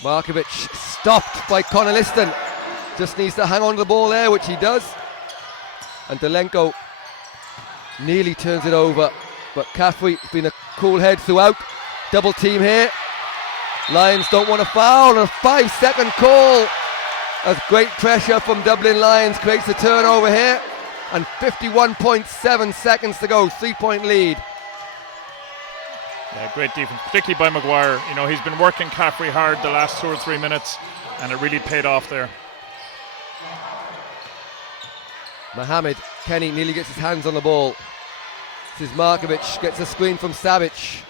Markovic stopped by Conor Liston. Just needs to hang on to the ball there, which he does. And Delenko nearly turns it over. But Caffrey's been a cool head throughout. Double team here. Lions don't want to foul, and a 5-second call as great pressure from Dublin Lions creates a turnover here, and 51.7 seconds to go, 3-point lead. Yeah, great defense, particularly by Maguire. You know, he's been working Caffrey hard the last 2 or 3 minutes, and it really paid off there. Mohamed Kenny nearly gets his hands on the ball. This is Markovic, gets a screen from Savic.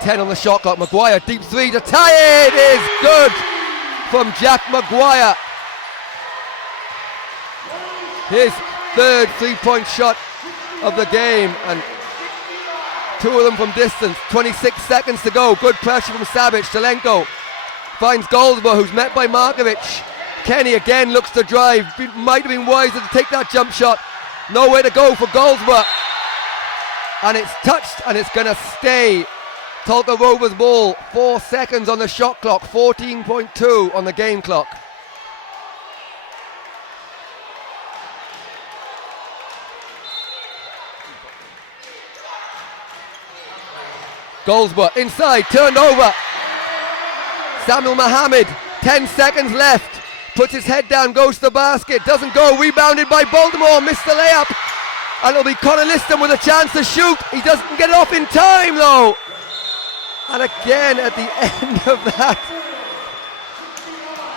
10 on the shot clock. Maguire, deep three to tie it is good from Jack Maguire. His third 3-point shot of the game, and 2 of them from distance. 26 seconds to go. Good pressure from Savic. Zelenko finds Goldsborough, who's met by Markovic. Kenny again looks to drive. Might have been wiser to take that jump shot. Nowhere to go for Goldsborough. And it's touched, and it's going to stay. Tolka Rovers ball. 4 seconds on the shot clock. 14.2 on the game clock. Goldsborough inside, turned over. Samuel Mohamed, 10 seconds left. Puts his head down, goes to the basket, doesn't go. Rebounded by Baltimore, missed the layup. And it'll be Conor Liston with a chance to shoot. He doesn't get it off in time though. And again at the end of that,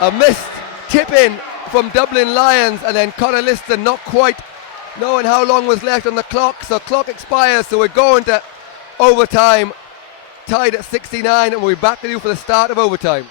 a missed tip in from Dublin Lions, and then Conor Liston not quite knowing how long was left on the clock. So clock expires, so we're going to overtime. Tied at 69, and we'll be back to you for the start of overtime.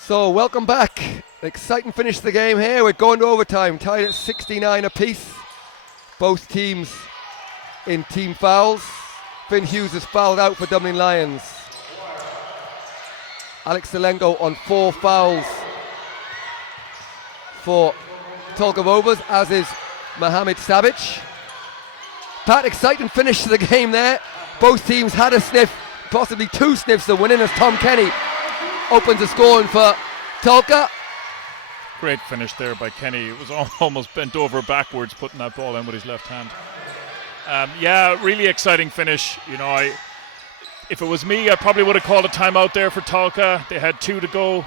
So welcome back. Exciting finish to the game here. We're going to overtime, tied at 69 apiece. Both teams in team fouls. Finn Hughes is fouled out for Dublin Lions. Alex Zelenko on 4 fouls for Tolka Rovers, as is Mohamed Savic. Pat, exciting finish to the game there. Both teams had a sniff, possibly 2 sniffs of winning, as Tom Kenny opens the scoring for Tolka. Great finish there by Kenny. It was almost bent over backwards putting that ball in with his left hand. Yeah, really exciting finish. You know, if it was me, I probably would have called a timeout there for Tolka. They had 2 to go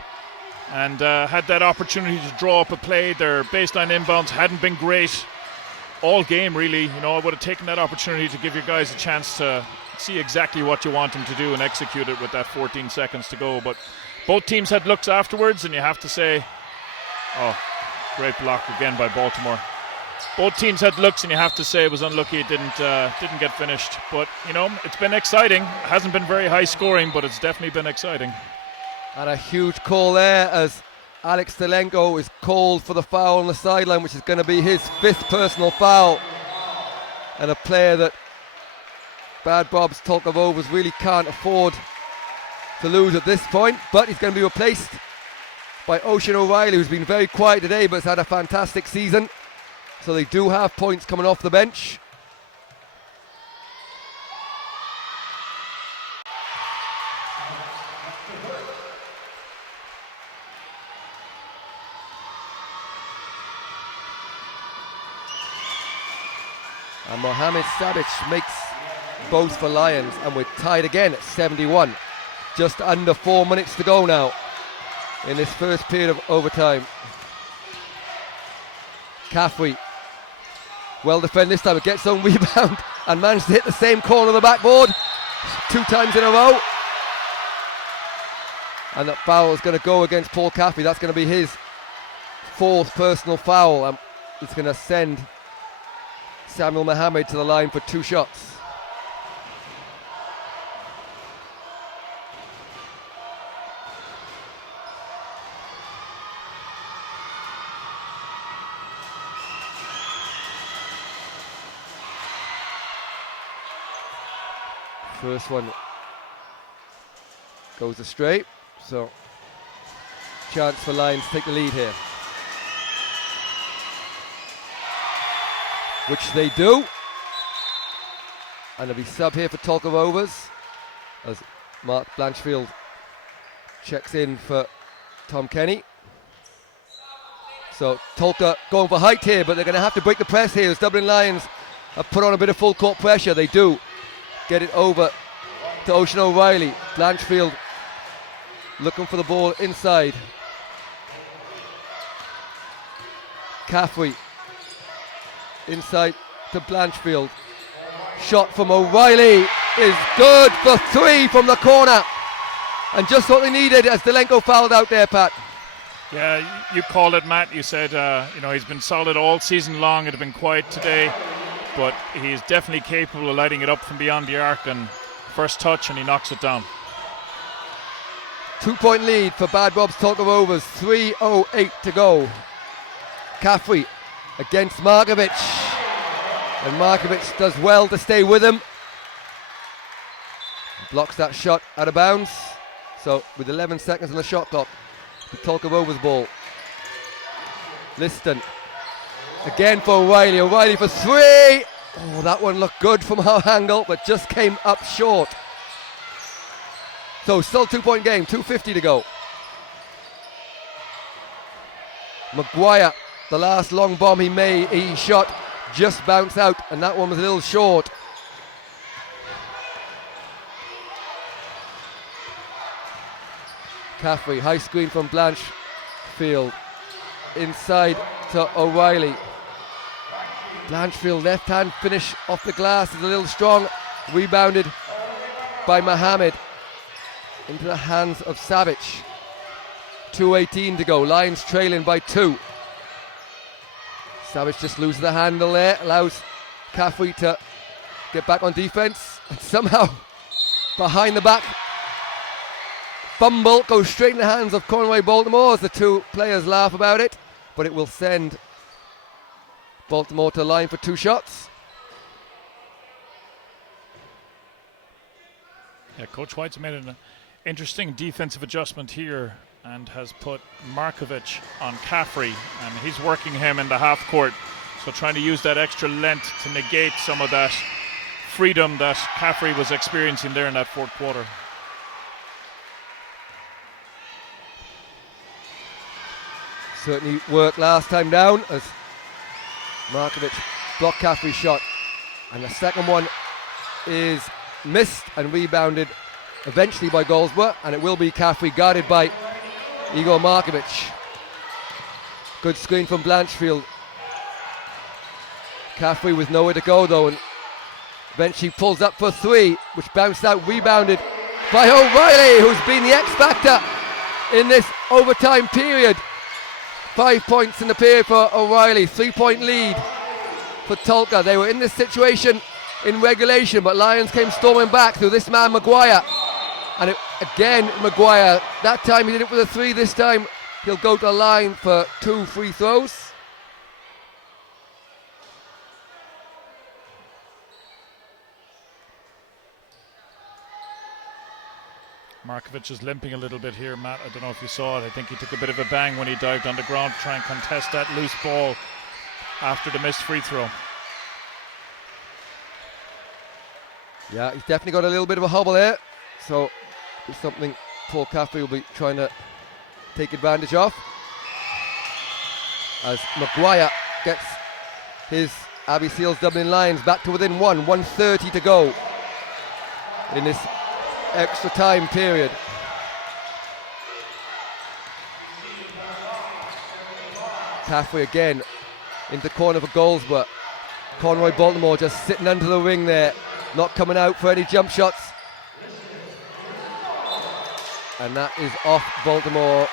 and had that opportunity to draw up a play. Their baseline inbounds hadn't been great all game, really. You know, I would have taken that opportunity to give your guys a chance to see exactly what you want them to do and execute it with that 14 seconds to go. But both teams had looks afterwards, and you have to say, oh, great block again by Baltimore. Both teams had looks, and you have to say it was unlucky it didn't get finished. But, you know, it's been exciting. It hasn't been very high scoring, but it's definitely been exciting. And a huge call there as Alex Zelenko is called for the foul on the sideline, which is going to be his 5th personal foul. And a player that Bad Bob's Tolka Rovers really can't afford to lose at this point, but he's going to be replaced by Ocean O'Reilly, who's been very quiet today but has had a fantastic season. So they do have points coming off the bench. And Mohamed Sabic makes both for Lions, and we're tied again at 71. Just under 4 minutes to go now in this first period of overtime. Caffrey, well defended this time, it gets on rebound and managed to hit the same corner of the backboard 2 times in a row. And that foul is going to go against Paul Caffrey. That's going to be his 4th personal foul, and it's going to send Samuel Mohammed to the line for 2 shots. First one goes astray, so chance for Lions to take the lead here, which they do. And there'll be sub here for Tolka Rovers as Mark Blanchfield checks in for Tom Kenny. So Tolka going for height here, but they're going to have to break the press here as Dublin Lions have put on a bit of full court pressure. They do get it over to Ocean O'Reilly. Blanchfield looking for the ball inside. Caffrey inside to Blanchfield. Shot from O'Reilly is good for 3 from the corner. And just what they needed as Delenko fouled out there, Pat. Yeah, you called it, Matt. You said, he's been solid all season long. It had been quiet today, but he's definitely capable of lighting it up from beyond the arc, and first touch and he knocks it down. 2-point lead for Bad Bob's Tolka Rovers, 3:08 to go. Caffrey against Markovic, and Markovic does well to stay with him. Blocks that shot out of bounds. So with 11 seconds on the shot clock, the Tolka Rovers ball. Liston again for O'Reilly. O'Reilly for 3. Oh, that one looked good from our angle, but just came up short. So still 2-point game, 2:50 to go. Maguire, the last long bomb he shot, just bounced out, and that one was a little short. Caffrey, high screen from Blanchfield. Inside to O'Reilly. Blanchfield, left hand finish off the glass is a little strong. Rebounded by Mohammed into the hands of Savic. 2:18 to go. Lions trailing by 2. Savic just loses the handle there, allows Caffrey to get back on defense, and somehow behind the back fumble goes straight in the hands of Conway Baltimore as the 2 players laugh about it, but it will send Baltimore to the line for 2 shots. Yeah, Coach White's made an interesting defensive adjustment here and has put Markovic on Caffrey, and he's working him in the half court, so trying to use that extra length to negate some of that freedom that Caffrey was experiencing there in that 4th quarter. Certainly worked last time down as Markovic blocked Caffrey's shot, and the second one is missed and rebounded eventually by Goldsborough, and it will be Caffrey guarded by Igor Markovic. Good screen from Blanchfield. Caffrey with nowhere to go though, and eventually pulls up for 3, which bounced out, rebounded by O'Reilly, who's been the X factor in this overtime period. 5 points in the period for O'Reilly, 3-point lead for Tolka. They were in this situation in regulation, but Lions came storming back through this man Maguire. And again, Maguire, that time he did it with a 3, this time he'll go to the line for 2 free throws. Markovic is limping a little bit here, Matt. I don't know if you saw it. I think he took a bit of a bang when he dived on the ground to try and contest that loose ball after the missed free throw. Yeah, he's definitely got a little bit of a hobble there. So it's something Paul Caffrey will be trying to take advantage of. As Maguire gets his Abbey Seals Dublin Lions back to within 1:30 to go in this extra time period. Halfway again into the corner for goals, but Conroy Baltimore just sitting under the wing there, not coming out for any jump shots. And that is off Baltimore.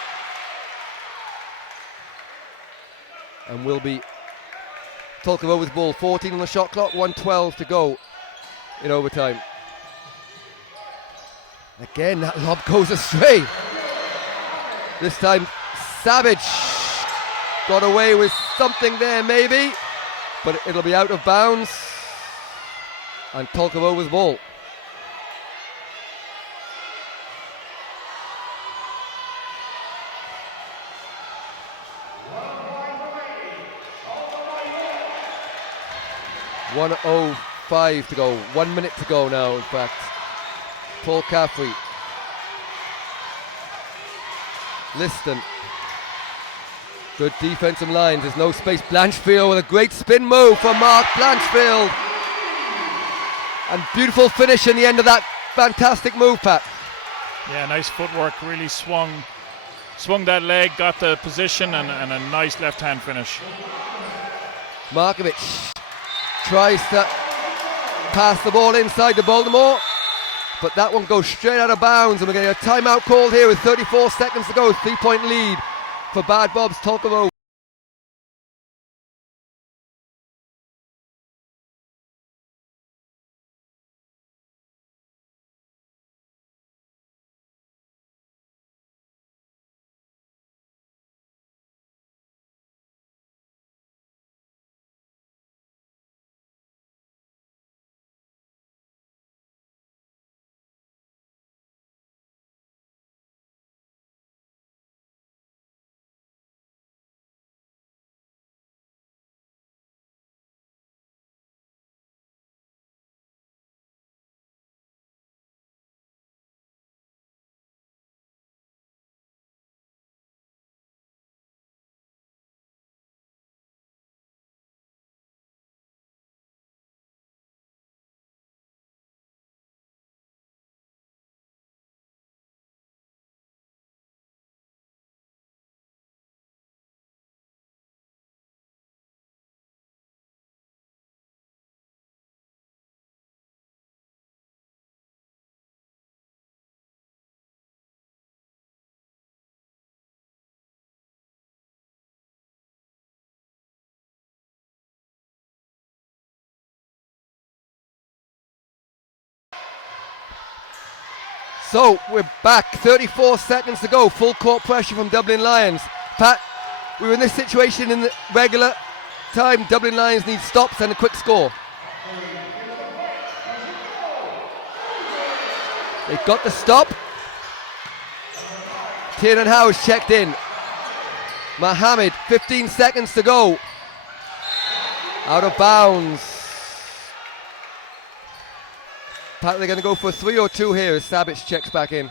And will be Tolka Rovers ball. 14 on the shot clock, 1:12 to go in overtime. Again, that lob goes astray. This time, Savage got away with something there maybe, but it'll be out of bounds. And Tolka Rovers ball. .105 to go, 1 minute to go now in fact. Paul Caffrey, Liston, good defensive lines, there's no space. Blanchfield with a great spin move from Mark Blanchfield, and beautiful finish in the end of that fantastic move, Pat. Yeah, nice footwork, really swung that leg, got the position, and a nice left hand finish. Markovic tries to pass the ball inside to Baltimore, but that one goes straight out of bounds, and we're getting a timeout called here with 34 seconds to go. 3-point lead for Bad Bob's Tolka Rovers. So we're back, 34 seconds to go, full court pressure from Dublin Lions. Pat, we were in this situation in the regular time. Dublin Lions need stops and a quick score. They've got the stop. Tiernan Howe is checked in. Mohammed, 15 seconds to go. Out of bounds. Pat, they're going to go for 3 or 2 here as Sabic checks back in.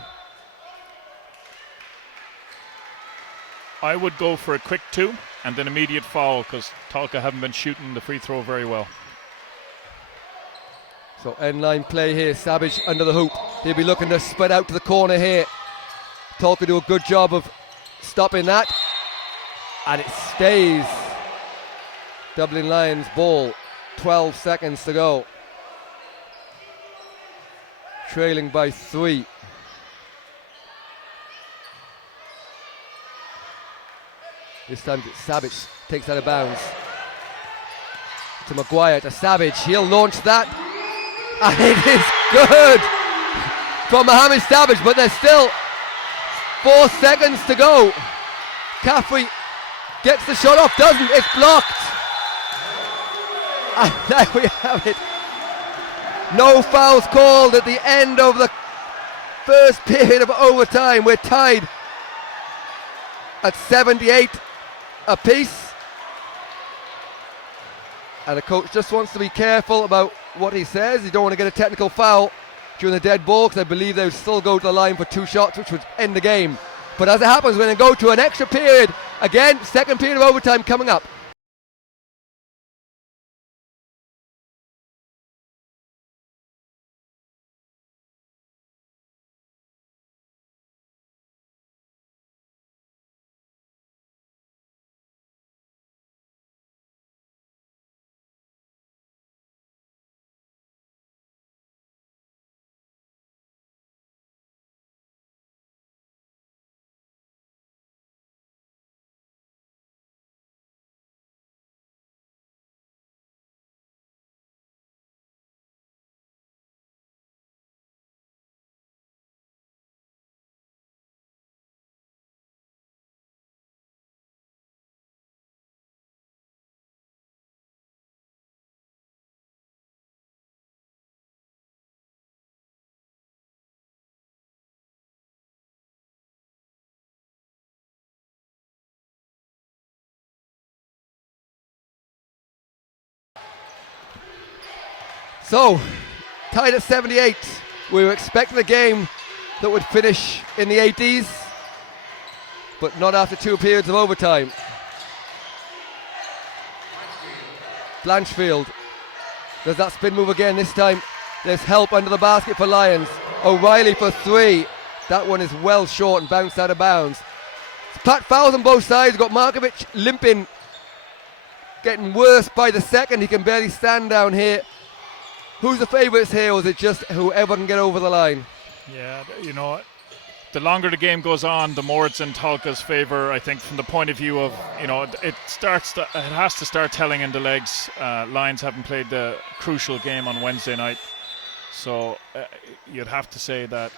I would go for a quick 2 and then immediate foul, because Tolka haven't been shooting the free throw very well. So end line play here, Sabic under the hoop. He'll be looking to spread out to the corner here. Tolka do a good job of stopping that. And it stays Dublin Lions ball. 12 seconds to go. Trailing by 3. This time Sabic takes out of bounds. To Maguire, to Savage. He'll launch that. And it is good from Mohamed Savage, but there's still 4 seconds to go. Caffrey gets the shot off, doesn't. It's blocked. And there we have it. No fouls called at the end of the first period of overtime. We're tied at 78 apiece. And the coach just wants to be careful about what he says. You don't want to get a technical foul during the dead ball, because I believe they would still go to the line for 2 shots, which would end the game. But as it happens, we're going to go to an extra period. Again, second period of overtime coming up. So, tied at 78. We were expecting a game that would finish in the 80s, but not after 2 periods of overtime. Blanchfield does that spin move again. This time there's help under the basket for Lions. O'Reilly for 3. That one is well short and bounced out of bounds. Pat fouls on both sides. Got Markovic limping, getting worse by the second. He can barely stand down here. Who's the favourites here, or is it just whoever can get over the line? Yeah, the longer the game goes on, the more it's in Tolka's favour. I think from the point of view of, it has to start telling in the legs. Lions haven't played the crucial game on Wednesday night, so you'd have to say that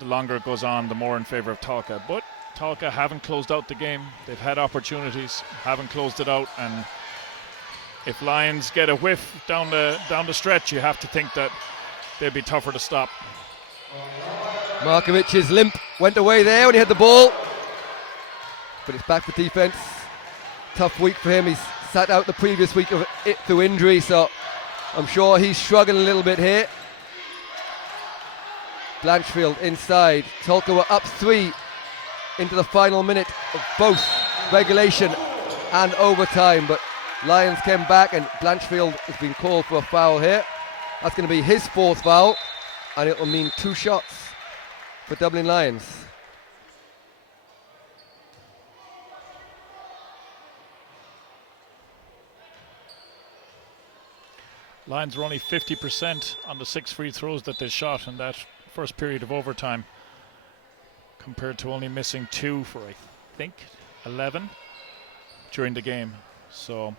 the longer it goes on, the more in favour of Tolka. But Tolka haven't closed out the game. They've had opportunities, haven't closed it out, and if Lions get a whiff down the stretch, you have to think that they'll be tougher to stop. Markovic's limp went away there when he had the ball, but it's back for defense. Tough week for him. He's sat out the previous week of it through injury, so I'm sure he's struggling a little bit here. Blanchfield inside. Tolka were up 3 into the final minute of both regulation and overtime, but Lions came back and Blanchfield has been called for a foul here. That's going to be his 4th foul, and it will mean 2 shots for Dublin Lions. Lions were only 50% on the 6 free throws that they shot in that first period of overtime, compared to only missing 2 for, I think, 11 during the game. So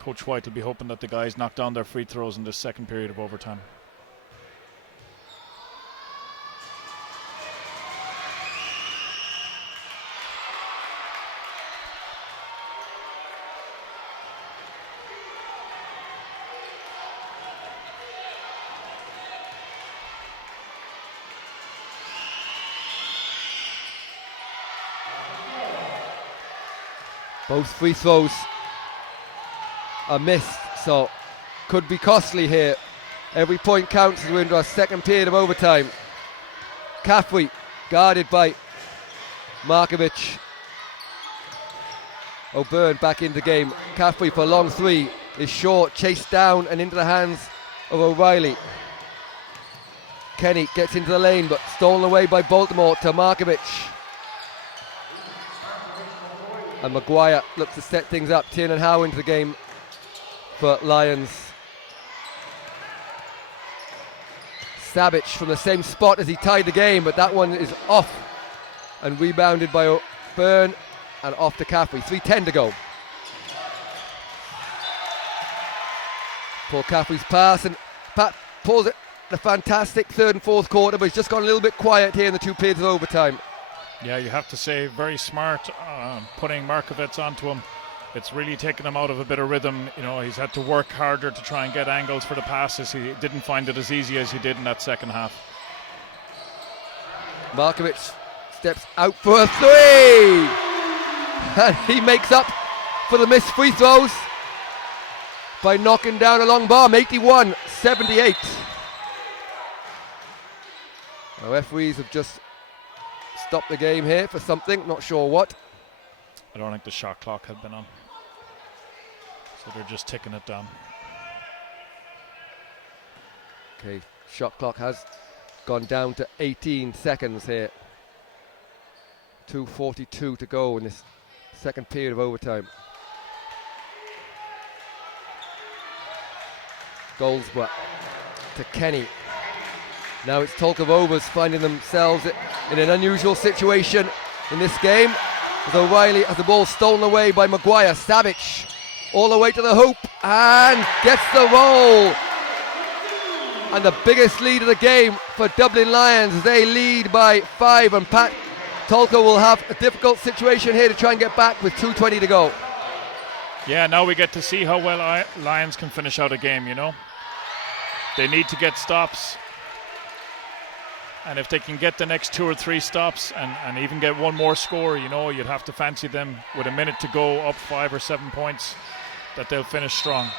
Coach White will be hoping that the guys knock down their free throws in the second period of overtime. Both free throws are missed, so could be costly here. Every point counts as we're into our second period of overtime. Caffrey guarded by Markovic. O'Byrne back in the game. Caffrey for a long 3 is short, chased down and into the hands of O'Reilly. Kenny gets into the lane but stolen away by Baltimore to Markovic. And Maguire looks to set things up. Tiernan Howe into the game for Lions. Savic from the same spot as he tied the game, but that one is off and rebounded by O'Byrne and off to Caffrey. 3:10 to go. Paul Caffrey's pass, and Pat pulls it. A fantastic 3rd and 4th quarter, but he's just gone a little bit quiet here in the 2 periods of overtime. Yeah, you have to say very smart putting Markovic onto him. It's really taken him out of a bit of rhythm. He's had to work harder to try and get angles for the passes. He didn't find it as easy as he did in that second half. Markovic steps out for a 3, and he makes up for the missed free throws by knocking down a long bomb. 81-78. The referees have just stopped the game here for something, not sure what. I don't think the shot clock had been on, so they're just ticking it down. Okay, shot clock has gone down to 18 seconds here. 2:42 to go in this second period of overtime. Goldsborough to Kenny. Now it's Tolka Rovers finding themselves in an unusual situation in this game, as O'Reilly has the ball stolen away by Maguire. Savic all the way to the hoop and gets the roll. And the biggest lead of the game for Dublin Lions. They lead by 5, and Pat Tolka will have a difficult situation here to try and get back with 2:20 to go. Yeah, now we get to see how well Lions can finish out a game, They need to get stops. And if they can get the next 2 or 3 stops and even get one more score, you'd have to fancy them with a minute to go up 5 or 7 points, that they'll finish strong.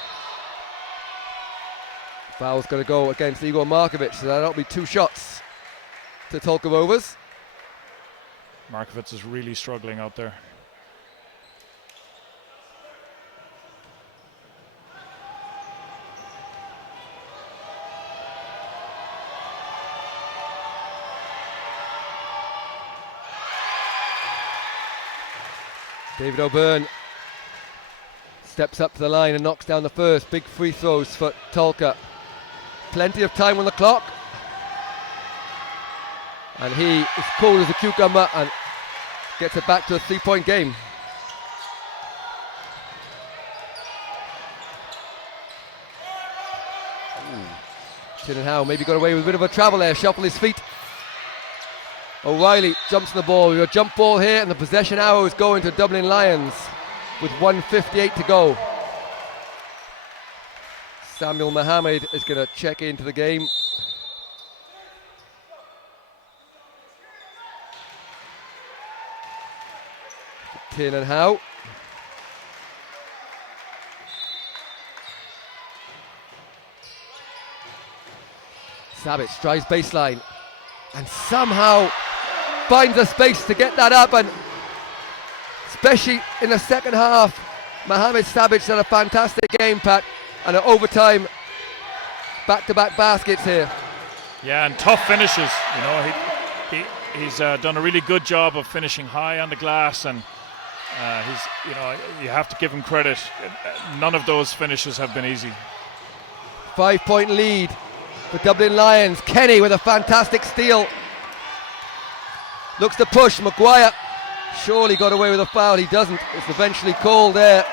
Foul's going to go against Igor Markovic, so that'll be 2 shots to Tolka Rovers. Markovic is really struggling out there. David O'Byrne steps up to the line and knocks down the first. Big free throws for Tolka. Plenty of time on the clock. And he is cool as a cucumber and gets it back to a 3-point game. Tin and Howe maybe got away with a bit of a travel there, shuffle his feet. O'Reilly jumps on the ball. We have a jump ball here, and the possession arrow is going to Dublin Lions with 1:58 to go. Samuel Mohammed is going to check into the game. Tin and Howe. Savic drives baseline and somehow finds a space to get that up, and especially in the second half, Mohamed Savic done a fantastic game, Pat, and an overtime back-to-back baskets here. Yeah, and tough finishes. You know, he's done a really good job of finishing high on the glass, and you have to give him credit. None of those finishes have been easy. 5-point lead for Dublin Lions. Kenny with a fantastic steal. Looks to push. Maguire surely got away with a foul. He doesn't. It's eventually called there.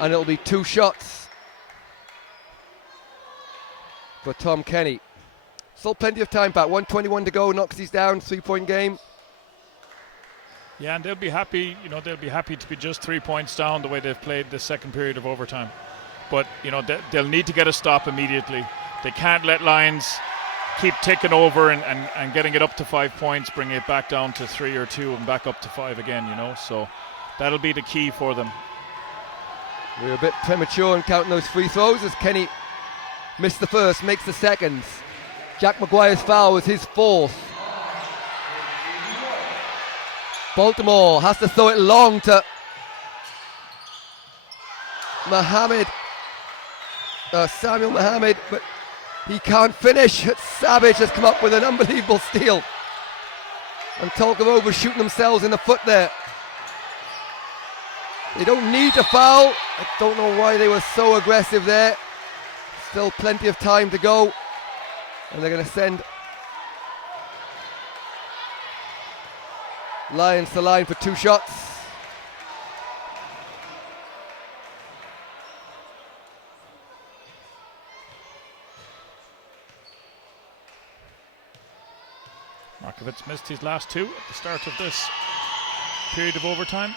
And it'll be 2 shots for Tom Kenny. Still plenty of time, Pat. 1:21 to go. Knocks these down. 3-point game. Yeah, and they'll be happy. You know, they'll be happy to be just 3 points down the way they've played the second period of overtime. But you know, they'll need to get a stop immediately. They can't let Lions keep ticking over and getting it up to 5 points, bringing it back down to 3 or 2 and back up to 5 again, you know. So that'll be the key for them. We were a bit premature in counting those free throws as Kenny missed the first, makes the seconds. Jack Maguire's foul was his 4th. Baltimore has to throw it long to Samuel Mohammed, but he can't finish. Savage has come up with an unbelievable steal. And Tolka Rovers shooting themselves in the foot there. They don't need to foul. I don't know why they were so aggressive there. Still plenty of time to go. And they're going to send Lions to line for 2 shots. Markovic missed his last 2 at the start of this period of overtime.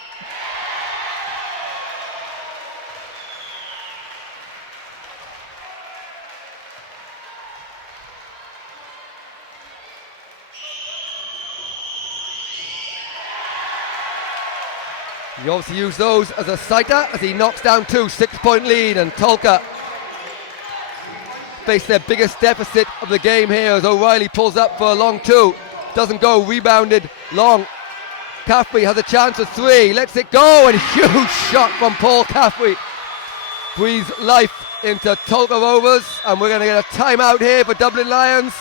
He obviously used those as a sighter as he knocks down 2, 6-point lead, and Tolka face their biggest deficit of the game here as O'Reilly pulls up for a long 2. Doesn't go, rebounded long. Caffrey has a chance of 3, lets it go, and huge shot from Paul Caffrey. Breathes life into Tolka Rovers, and we're going to get a timeout here for Dublin Lions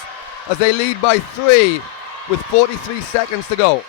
as they lead by 3 with 43 seconds to go.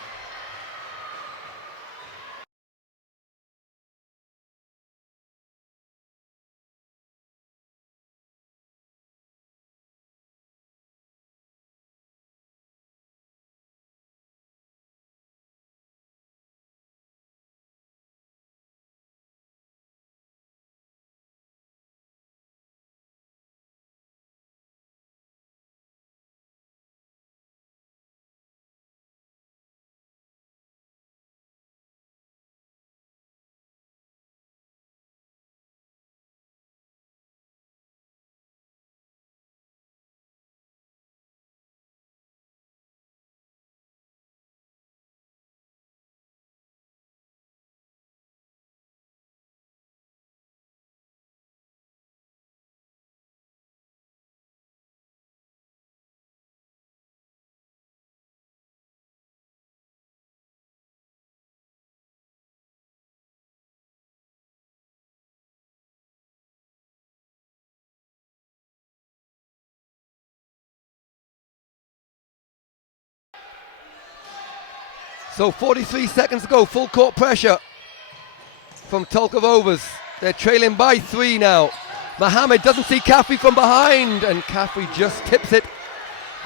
So 43 seconds to go, full court pressure from Tolka Rovers. They're trailing by 3 now. Mohammed doesn't see Caffrey from behind, and Caffrey just tips it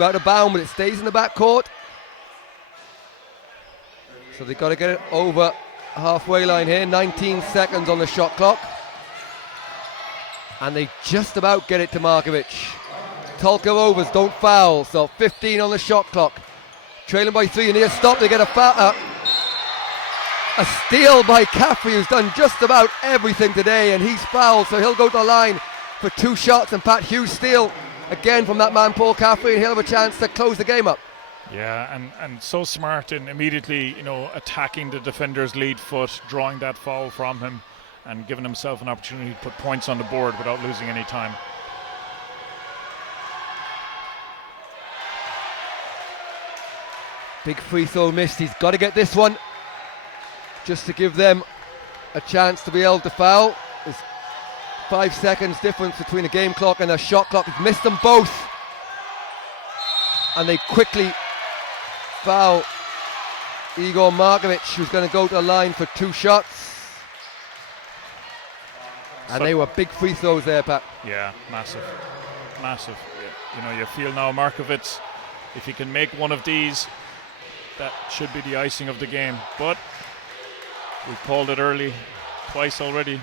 out of bounds, but it stays in the back court. So they've got to get it over halfway line here. 19 seconds on the shot clock. And they just about get it to Markovic. Tolka Rovers don't foul, so 15 on the shot clock. Trailing by 3, and here's stop. They get a foul. A steal by Caffrey, who's done just about everything today, and he's fouled, so he'll go to the line for 2 shots. And Pat Hughes steal again from that man Paul Caffrey, and he'll have a chance to close the game up. Yeah, and so smart in immediately, attacking the defender's lead foot, drawing that foul from him, and giving himself an opportunity to put points on the board without losing any time. Big free throw missed. He's got to get this one just to give them a chance to be able to foul. There's 5 seconds difference between the game clock and the shot clock. He's missed them both, and they quickly foul Igor Markovic, who's going to go to the line for 2 shots. And they were big free throws there, Pat. Yeah, massive. You feel now Markovic, if he can make one of these, that should be the icing of the game. But we called it early, twice already.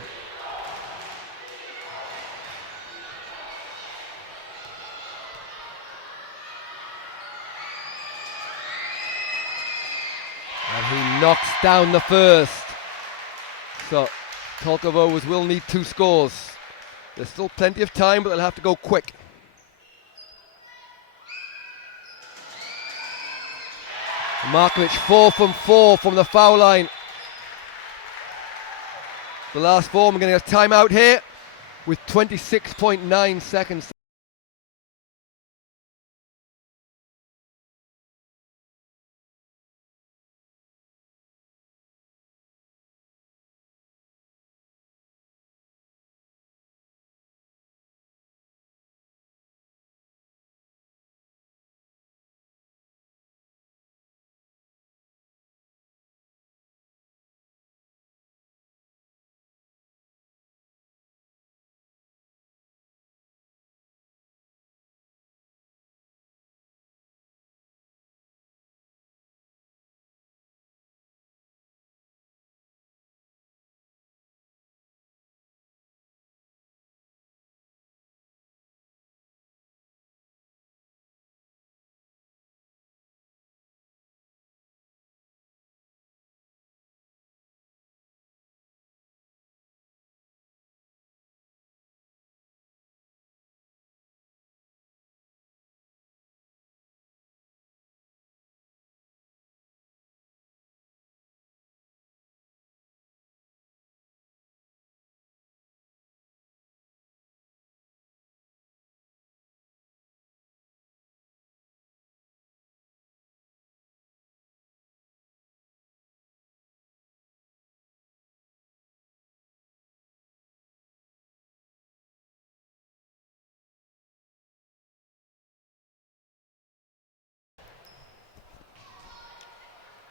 And he knocks down the first. So Tolka Rovers will need 2 scores. There's still plenty of time, but they'll have to go quick. Markovic 4 from 4 from the foul line. The last 4, we're going to get a timeout here with 26.9 seconds.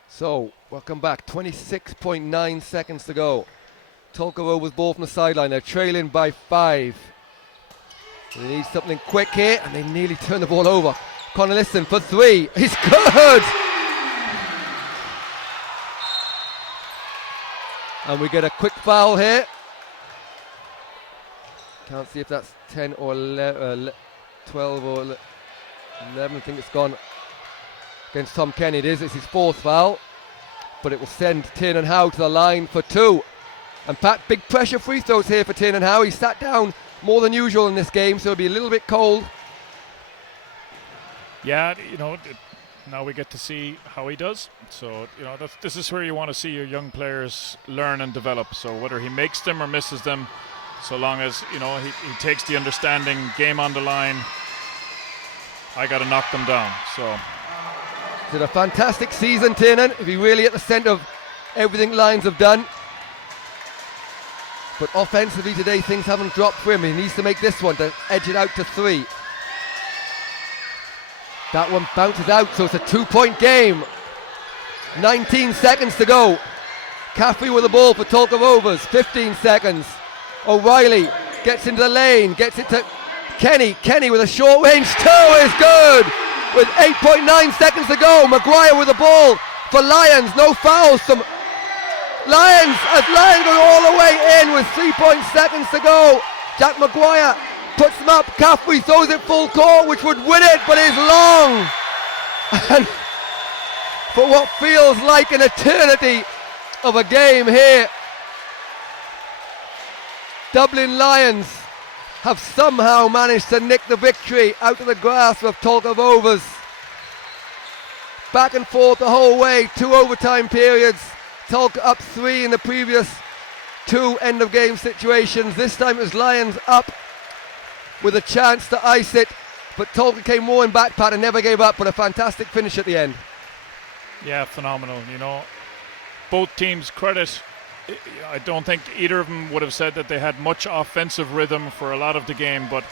So, welcome back. 26.9 seconds to go. Tolka Rovers ball from the sideline. They're trailing by 5. They need something quick here, and they nearly turn the ball over. Connelison for 3. He's good! And we get a quick foul here. Can't see if that's 10 or 11, 12 or 11. I think it's gone against Tom Kenny. It's his 4th foul. But it will send Tiernan Howe to the line for 2. And Pat, big pressure free throws here for Tiernan Howe. He sat down more than usual in this game, so it'll be a little bit cold. Yeah, now we get to see how he does. So, this is where you want to see your young players learn and develop. So whether he makes them or misses them, so long as, he takes the understanding, game on the line, I got to knock them down. So did a fantastic season, Tiernan. If he really at the centre of everything Lions have done. But offensively today, things haven't dropped for him. He needs to make this one to edge it out to 3. That one bounces out, so it's a 2-point game. 19 seconds to go. Caffrey with the ball for Tolka Rovers. 15 seconds. O'Reilly gets into the lane, gets it to Kenny. Kenny with a short range two is good. With 8.9 seconds to go. Maguire with the ball for Lions. No fouls from Lions as Lions go all the way in with 3 seconds to go. Jack Maguire puts them up. Caffrey throws it full court, which would win it, but is long. And for what feels like an eternity of a game here, Dublin Lions have somehow managed to nick the victory out of the grasp of Tolka Rovers. Back and forth the whole way, 2 overtime periods. Tolka up 3 in the previous 2 end of game situations. This time it was Lions up with a chance to ice it, but Tolka came more in back pat and never gave up, but a fantastic finish at the end. Yeah, phenomenal. Both teams credit. I don't think either of them would have said that they had much offensive rhythm for a lot of the game, but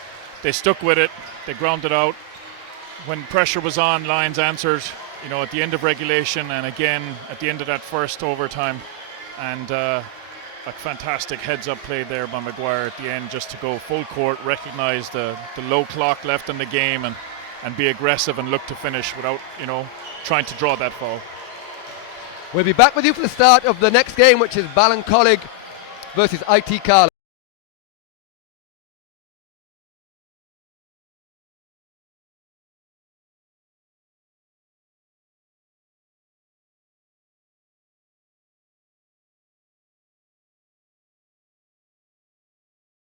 they stuck with it. They grounded out. When pressure was on, Lions answered, at the end of regulation and again at the end of that first overtime. And a fantastic heads-up play there by Maguire at the end, just to go full court, recognise the low clock left in the game and be aggressive and look to finish without, trying to draw that foul. We'll be back with you for the start of the next game, which is Ballincollig versus IT Carlisle.